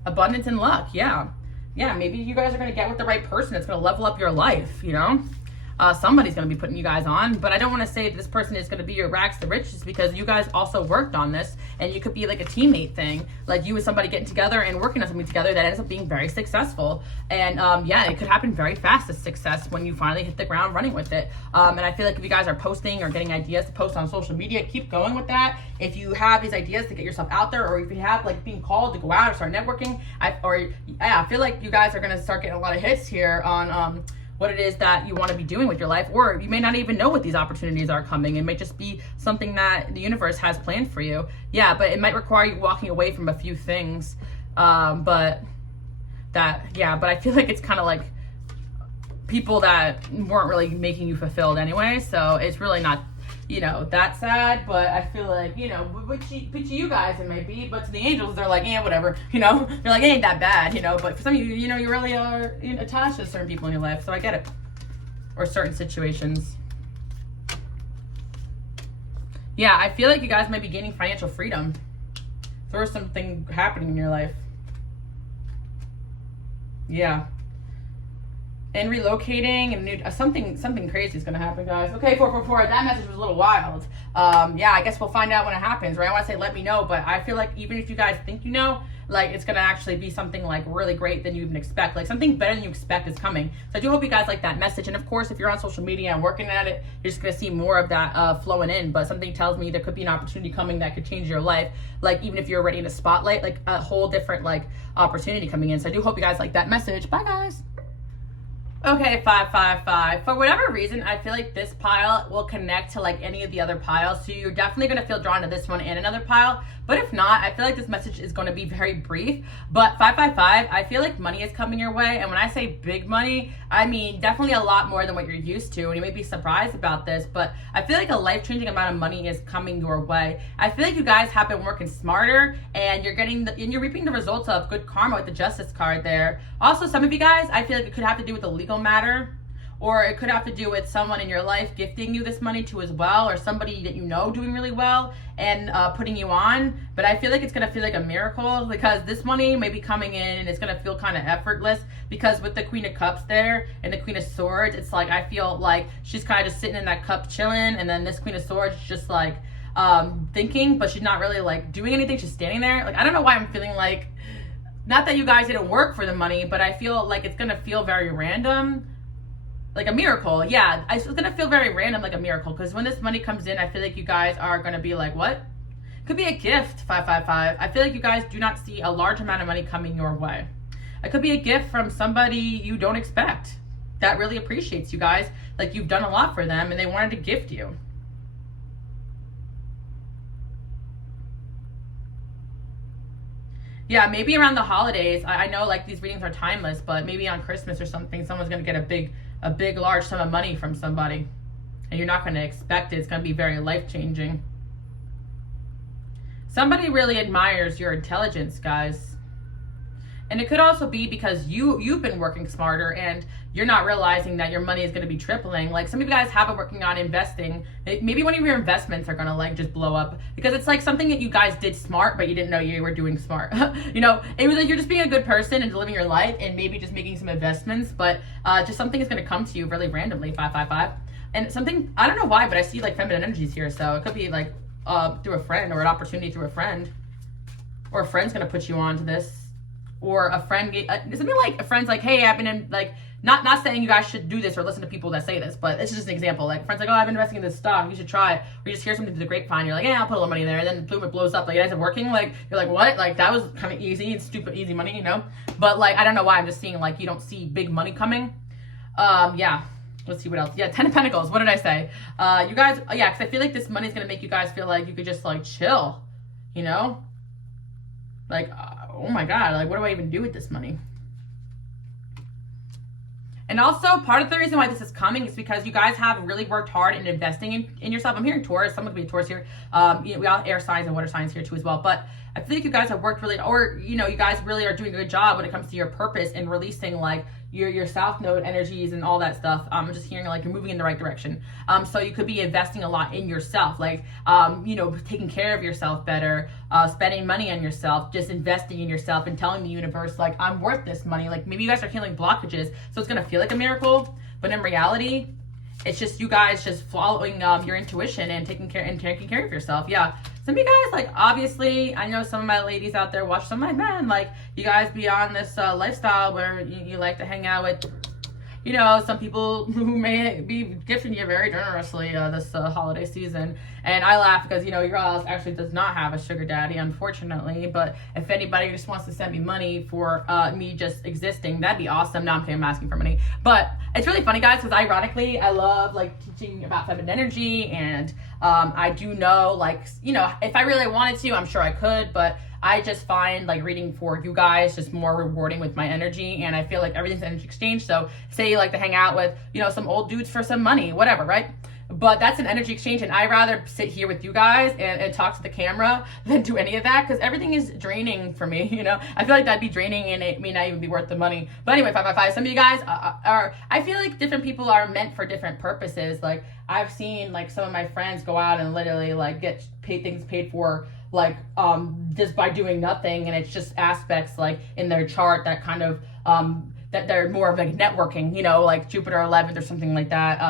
Abundance and luck, yeah. Yeah, maybe you guys are going to get with the right person that's going to level up your life, you know? Somebody's going to be putting you guys on, but I don't want to say that this person is going to be your rags to riches, because you guys also worked on this, and you could be like a teammate thing, like you and somebody getting together and working on something together that ends up being very successful. And yeah, it could happen very fast, this success, when you finally hit the ground running with it. And I feel like if you guys are posting or getting ideas to post on social media, keep going with that. If you have these ideas to get yourself out there, or if you have like being called to go out or start networking, I feel like you guys are going to start getting a lot of hits here on what it is that you want to be doing with your life, or you may not even know what these opportunities are coming. It might just be something that the universe has planned for you. Yeah, but it might require you walking away from a few things. But I feel like it's kind of like people that weren't really making you fulfilled anyway. So it's really not, you know, that sad, but I feel like, you know, which to you guys it might be, but to the angels, they're like, yeah, whatever, you know, they're like, it ain't that bad, you know, but for some of you, you know, you really are attached to certain people in your life, so I get it, or certain situations. Yeah, I feel like you guys might be gaining financial freedom. There's something happening in your life. Yeah. And relocating and something crazy is gonna happen, guys. Okay, 444. That message was a little wild. Yeah, I guess we'll find out when it happens, right? I want to say let me know, but I feel like even if you guys think you know, like it's gonna actually be something like really great than you even expect. Like something better than you expect is coming. So I do hope you guys like that message. And of course, if you're on social media and working at it, you're just gonna see more of that flowing in. But something tells me there could be an opportunity coming that could change your life. Like even if you're already in a spotlight, like a whole different like opportunity coming in. So I do hope you guys like that message. Bye, guys. Okay, 555. For whatever reason, I feel like this pile will connect to like any of the other piles. So you're definitely going to feel drawn to this one and another pile. But if not, I feel like this message is going to be very brief. But 555, I feel like money is coming your way. And when I say big money, I mean definitely a lot more than what you're used to. And you may be surprised about this, but I feel like a life-changing amount of money is coming your way. I feel like you guys have been working smarter, and you're reaping the results of good karma with the Justice card there. Also, some of you guys, I feel like it could have to do with a legal matter, or it could have to do with someone in your life gifting you this money too as well, or somebody that you know doing really well and putting you on. But I feel like it's gonna feel like a miracle, because this money may be coming in and it's gonna feel kind of effortless, because with the Queen of Cups there and the Queen of Swords, it's like I feel like she's kind of just sitting in that cup chilling, and then this Queen of Swords is just like thinking, but she's not really like doing anything. She's standing there. Like, I don't know why I'm feeling like, not that you guys didn't work for the money, but I feel like it's gonna feel very random, like a miracle. Yeah, it's gonna feel very random, like a miracle, because when this money comes in, I feel like you guys are gonna be like, what? Could be a gift, 555. I feel like you guys do not see a large amount of money coming your way. It could be a gift from somebody you don't expect that really appreciates you guys, like you've done a lot for them and they wanted to gift you. Yeah, maybe around the holidays. I know like these readings are timeless, but maybe on Christmas or something, someone's gonna get a big large sum of money from somebody, and you're not gonna expect it. It's gonna be very life-changing. Somebody really admires your intelligence, guys. And it could also be because you've been working smarter and you're not realizing that your money is going to be tripling. Like, some of you guys have been working on investing. Maybe one of your investments are going to like just blow up, because it's like something that you guys did smart, but you didn't know you were doing smart. You know, it was like you're just being a good person and living your life and maybe just making some investments, but just something is going to come to you really randomly, 555. And something, I don't know why, but I see like feminine energies here. So it could be like through a friend, or an opportunity through a friend, or a friend's going to put you on to this. Or a friend, something like a friend's like, hey, I've been in, like, not saying you guys should do this or listen to people that say this, but it's just an example. Like, friends like, oh, I've been investing in this stock, you should try it. Or you just hear something through the grapevine, you're like, yeah, I'll put a little money there, and then boom, it blows up. Like, it ends up working. Like, you're like, what? Like, that was kind of easy. It's stupid easy money, you know? But like, I don't know why, I'm just seeing like you don't see big money coming. Yeah. Let's see what else. Yeah, 10 of Pentacles. What did I say? You guys, yeah, because I feel like this money is going to make you guys feel like you could just like chill, you know? Like, oh my God, like, what do I even do with this money? And also, part of the reason why this is coming is because you guys have really worked hard in investing in yourself. I'm hearing Taurus. Someone could be a Taurus here. You know, we all have air signs and water signs here too as well. But I feel like you guys have worked really, or, you know, you guys really are doing a good job when it comes to your purpose and releasing like your South Node energies and all that stuff. I'm just hearing like you're moving in the right direction. So you could be investing a lot in yourself, like, you know, taking care of yourself better, spending money on yourself, just investing in yourself and telling the universe, like, I'm worth this money. Like, maybe you guys are healing blockages, so it's going to feel like a miracle, but in reality, it's just you guys just following your intuition and taking care of yourself. Yeah. Some of you guys, like, obviously, I know some of my ladies out there watch some of my men, like, you guys be on this lifestyle where you like to hang out with, you know, some people who may be gifting you very generously this holiday season. And I laugh because, you know, your house actually does not have a sugar daddy, unfortunately. But if anybody just wants to send me money for me just existing, that'd be awesome. No, I'm kidding, I'm asking for money. But it's really funny, guys, because ironically, I love, like, teaching about feminine energy. And I do know, like, you know, if I really wanted to, I'm sure I could. But I just find like reading for you guys just more rewarding with my energy, and I feel like everything's energy exchange. So say you like to hang out with, you know, some old dudes for some money, whatever, right? But that's an energy exchange, and I rather sit here with you guys and talk to the camera than do any of that, because everything is draining for me, you know? I feel like that'd be draining and it may not even be worth the money. But anyway, 555, some of you guys are, I feel like different people are meant for different purposes. Like, I've seen like some of my friends go out and literally like get things paid for, like just by doing nothing, and it's just aspects like in their chart that kind of that they're more of like networking, you know, like Jupiter 11th or something like that.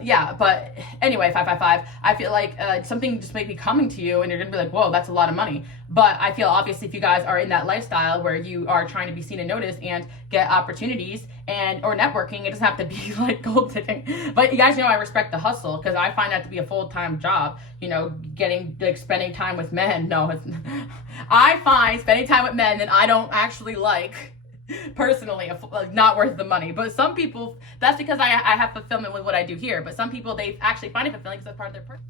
Yeah, but anyway, 555, I feel like something just may be coming to you and you're gonna be like, whoa, that's a lot of money. But I feel obviously if you guys are in that lifestyle where you are trying to be seen and noticed and get opportunities and or networking, it doesn't have to be like gold digging. But you guys know I respect the hustle, because I find that to be a full-time job, you know, getting like spending time with men. No, it's, I find spending time with men that I don't actually like personally not worth the money. But some people, that's because I have fulfillment with what I do here. But some people, they actually find it fulfilling because that's part of their purpose.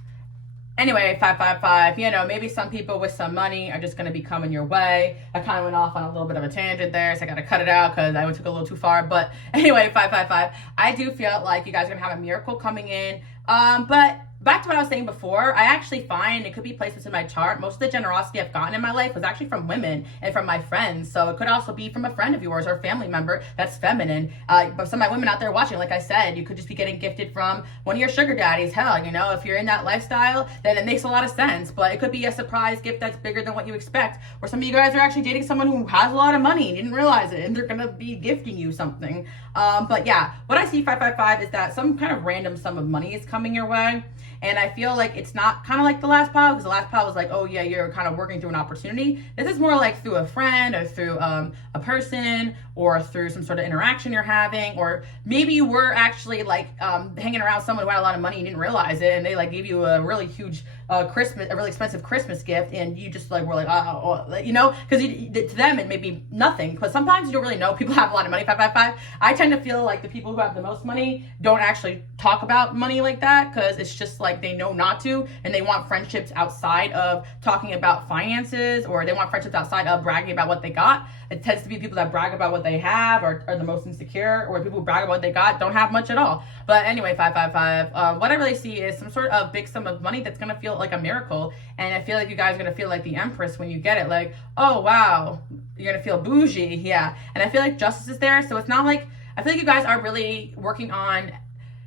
Anyway, 555, you know, maybe some people with some money are just going to be coming your way. I kind of went off on a little bit of a tangent there, so I got to cut it out because I took a little too far. But anyway, 555, I do feel like you guys are going to have a miracle coming in. But back to what I was saying before, I actually find it could be placements in my chart. Most of the generosity I've gotten in my life was actually from women and from my friends. So it could also be from a friend of yours or a family member that's feminine. But some of my women out there watching, like I said, you could just be getting gifted from one of your sugar daddies. Hell, you know, if you're in that lifestyle, then it makes a lot of sense. But it could be a surprise gift that's bigger than what you expect. Or some of you guys are actually dating someone who has a lot of money and didn't realize it, and they're going to be gifting you something. But yeah, what I see 555 is that some kind of random sum of money is coming your way. And I feel like it's not kind of like the last pile, because the last pile was like, oh yeah, you're kind of working through an opportunity. This is more like through a friend or through a person or through some sort of interaction you're having, or maybe you were actually like hanging around someone who had a lot of money and you didn't realize it, and they like gave you a really huge a really expensive Christmas gift, and you just like were like, oh, you know, because to them it may be nothing. Because sometimes you don't really know people have a lot of money. 555. I tend to feel like the people who have the most money don't actually talk about money like that, because it's just like they know not to, and they want friendships outside of talking about finances, or they want friendships outside of bragging about what they got. It tends to be people that brag about what they have or are the most insecure, or people who brag about what they got don't have much at all. But anyway, 555, what I really see is some sort of big sum of money that's going to feel like a miracle. And I feel like you guys are going to feel like the Empress when you get it. Like, oh, wow, you're going to feel bougie. Yeah. And I feel like justice is there. So it's not like, I feel like you guys are really working on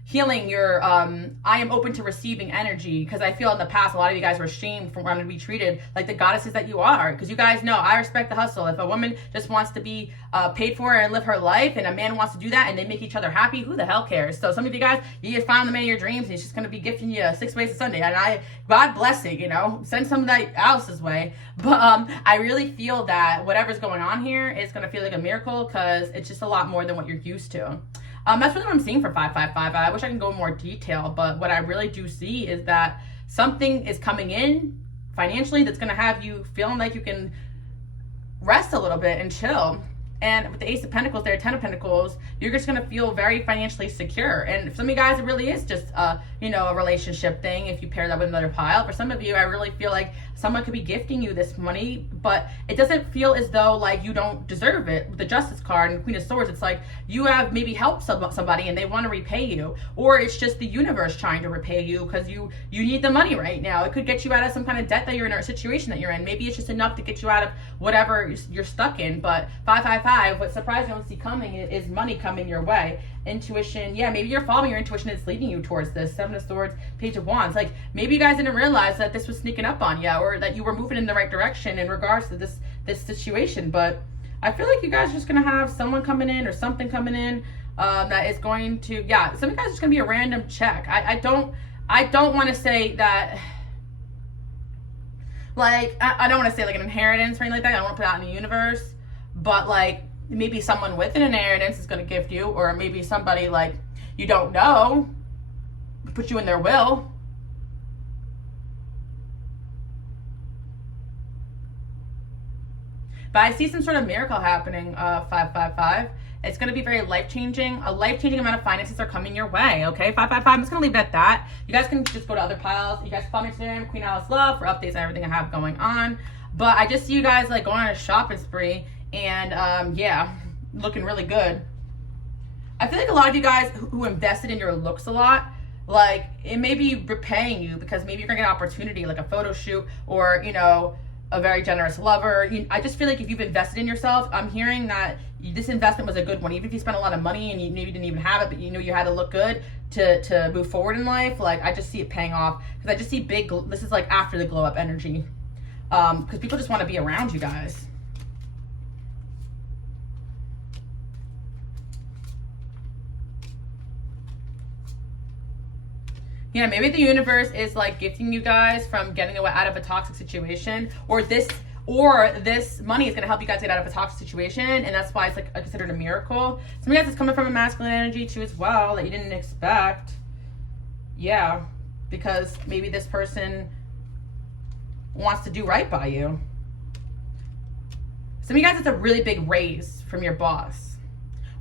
healing your I am open to receiving energy, because I feel in the past a lot of you guys were shamed from wanting to be treated like the goddesses that you are, because you guys know I respect the hustle. If a woman just wants to be paid for and live her life, and a man wants to do that and they make each other happy, who the hell cares? So some of you guys, you just found the man of your dreams, and he's just going to be gifting you 6 ways to Sunday, and God bless it, you know, send some of that else's way. But I really feel that whatever's going on here is going to feel like a miracle, because it's just a lot more than what you're used to. That's really what I'm seeing for 555. I wish I can go in more detail, but what I really do see is that something is coming in financially that's going to have you feeling like you can rest a little bit and chill. And with the Ace of Pentacles there, 10 of Pentacles, you're just going to feel very financially secure. And for some of you guys, it really is just, you know, a relationship thing if you pair that with another pile. For some of you, I really feel like someone could be gifting you this money, but it doesn't feel as though like you don't deserve it. With the Justice card and Queen of Swords, it's like you have maybe helped somebody and they want to repay you. Or it's just the universe trying to repay you because you need the money right now. It could get you out of some kind of debt that you're in, or a situation that you're in. Maybe it's just enough to get you out of whatever you're stuck in. But 555, what's surprising I don't see coming is money coming your way. Intuition, yeah, maybe you're following your intuition, it's leading you towards this. 7 of Swords, Page of Wands. Like maybe you guys didn't realize that this was sneaking up on you, or that you were moving in the right direction in regards to this situation. But I feel like you guys are just gonna have someone coming in or something coming in that is going to, yeah, some of you guys are just gonna be a random check. I don't want to say that, like, I don't want to say like an inheritance or anything like that. I don't want to put out in the universe, but like maybe someone with an inheritance is going to gift you, or maybe somebody like you don't know put you in their will. But I see some sort of miracle happening, 555. It's going to be very life-changing. A life-changing amount of finances are coming your way, okay? 555, I'm just going to leave it at that. You guys can just go to other piles. You guys follow me on Instagram, QueenAliceLove, for updates on everything I have going on. But I just see you guys like going on a shopping spree, and yeah, looking really good. I feel like a lot of you guys who invested in your looks a lot, like it may be repaying you, because maybe you're gonna get an opportunity like a photo shoot, or you know, a very generous lover. I just feel like if you've invested in yourself, I'm hearing that this investment was a good one. Even if you spent a lot of money and you maybe didn't even have it, but you know you had to look good to move forward in life. Like I just see it paying off, because I just see big, this is like after the glow up energy, because people just want to be around you guys. Yeah, maybe the universe is like gifting you guys from getting out of a toxic situation, or this money is going to help you guys get out of a toxic situation, and that's why it's like considered a miracle. Some of you guys is coming from a masculine energy too as well that you didn't expect. Yeah, because maybe this person wants to do right by you. Some of you guys, it's a really big raise from your boss,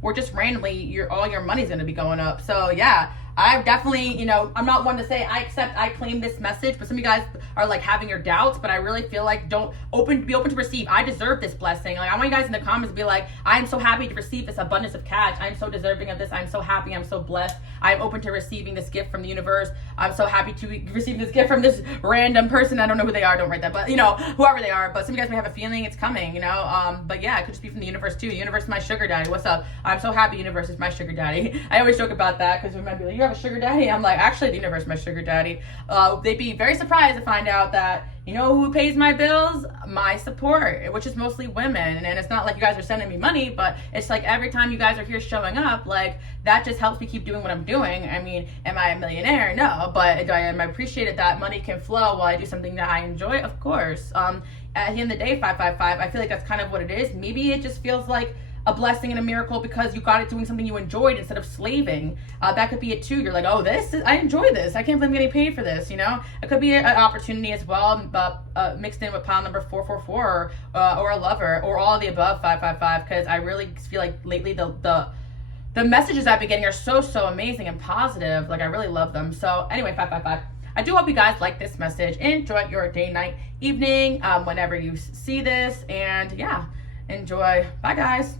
or just randomly all your money's going to be going up. So yeah, I've definitely, you know, I'm not one to say I claim this message, but some of you guys are like having your doubts, but I really feel like be open to receive. I deserve this blessing. Like, I want you guys in the comments to be like, I am so happy to receive this abundance of cash. I'm so deserving of this. I'm so happy. I'm so blessed. I'm open to receiving this gift from the universe. I'm so happy to receive this gift from this random person. I don't know who they are. Don't write that, but you know, whoever they are. But some of you guys may have a feeling it's coming, you know. But yeah, it could just be from the universe too. The universe is my sugar daddy. What's up? I'm so happy universe is my sugar daddy. I always joke about that because we might be like, you have a sugar daddy? I'm like, actually, the universe is my sugar daddy. They'd be very surprised to find out that, you know who pays my bills? My support, which is mostly women. And it's not like you guys are sending me money, but it's like every time you guys are here showing up, like that just helps me keep doing what I'm doing. I mean, am I a millionaire? No, but am I appreciated that money can flow while I do something that I enjoy? Of course. At the end of the day, 555, I feel like that's kind of what it is. Maybe it just feels like a blessing and a miracle because you got it doing something you enjoyed instead of slaving. That could be it too. You're like, oh, I enjoy this. I can't believe I'm getting paid for this, you know? It could be an opportunity as well, mixed in with pile number 444 or a lover or all of the above, 555, because I really feel like lately the messages I've been getting are so amazing and positive. Like, I really love them. So anyway, 555. I do hope you guys like this message. Enjoy your day, night, evening, whenever you see this. And yeah, enjoy. Bye, guys.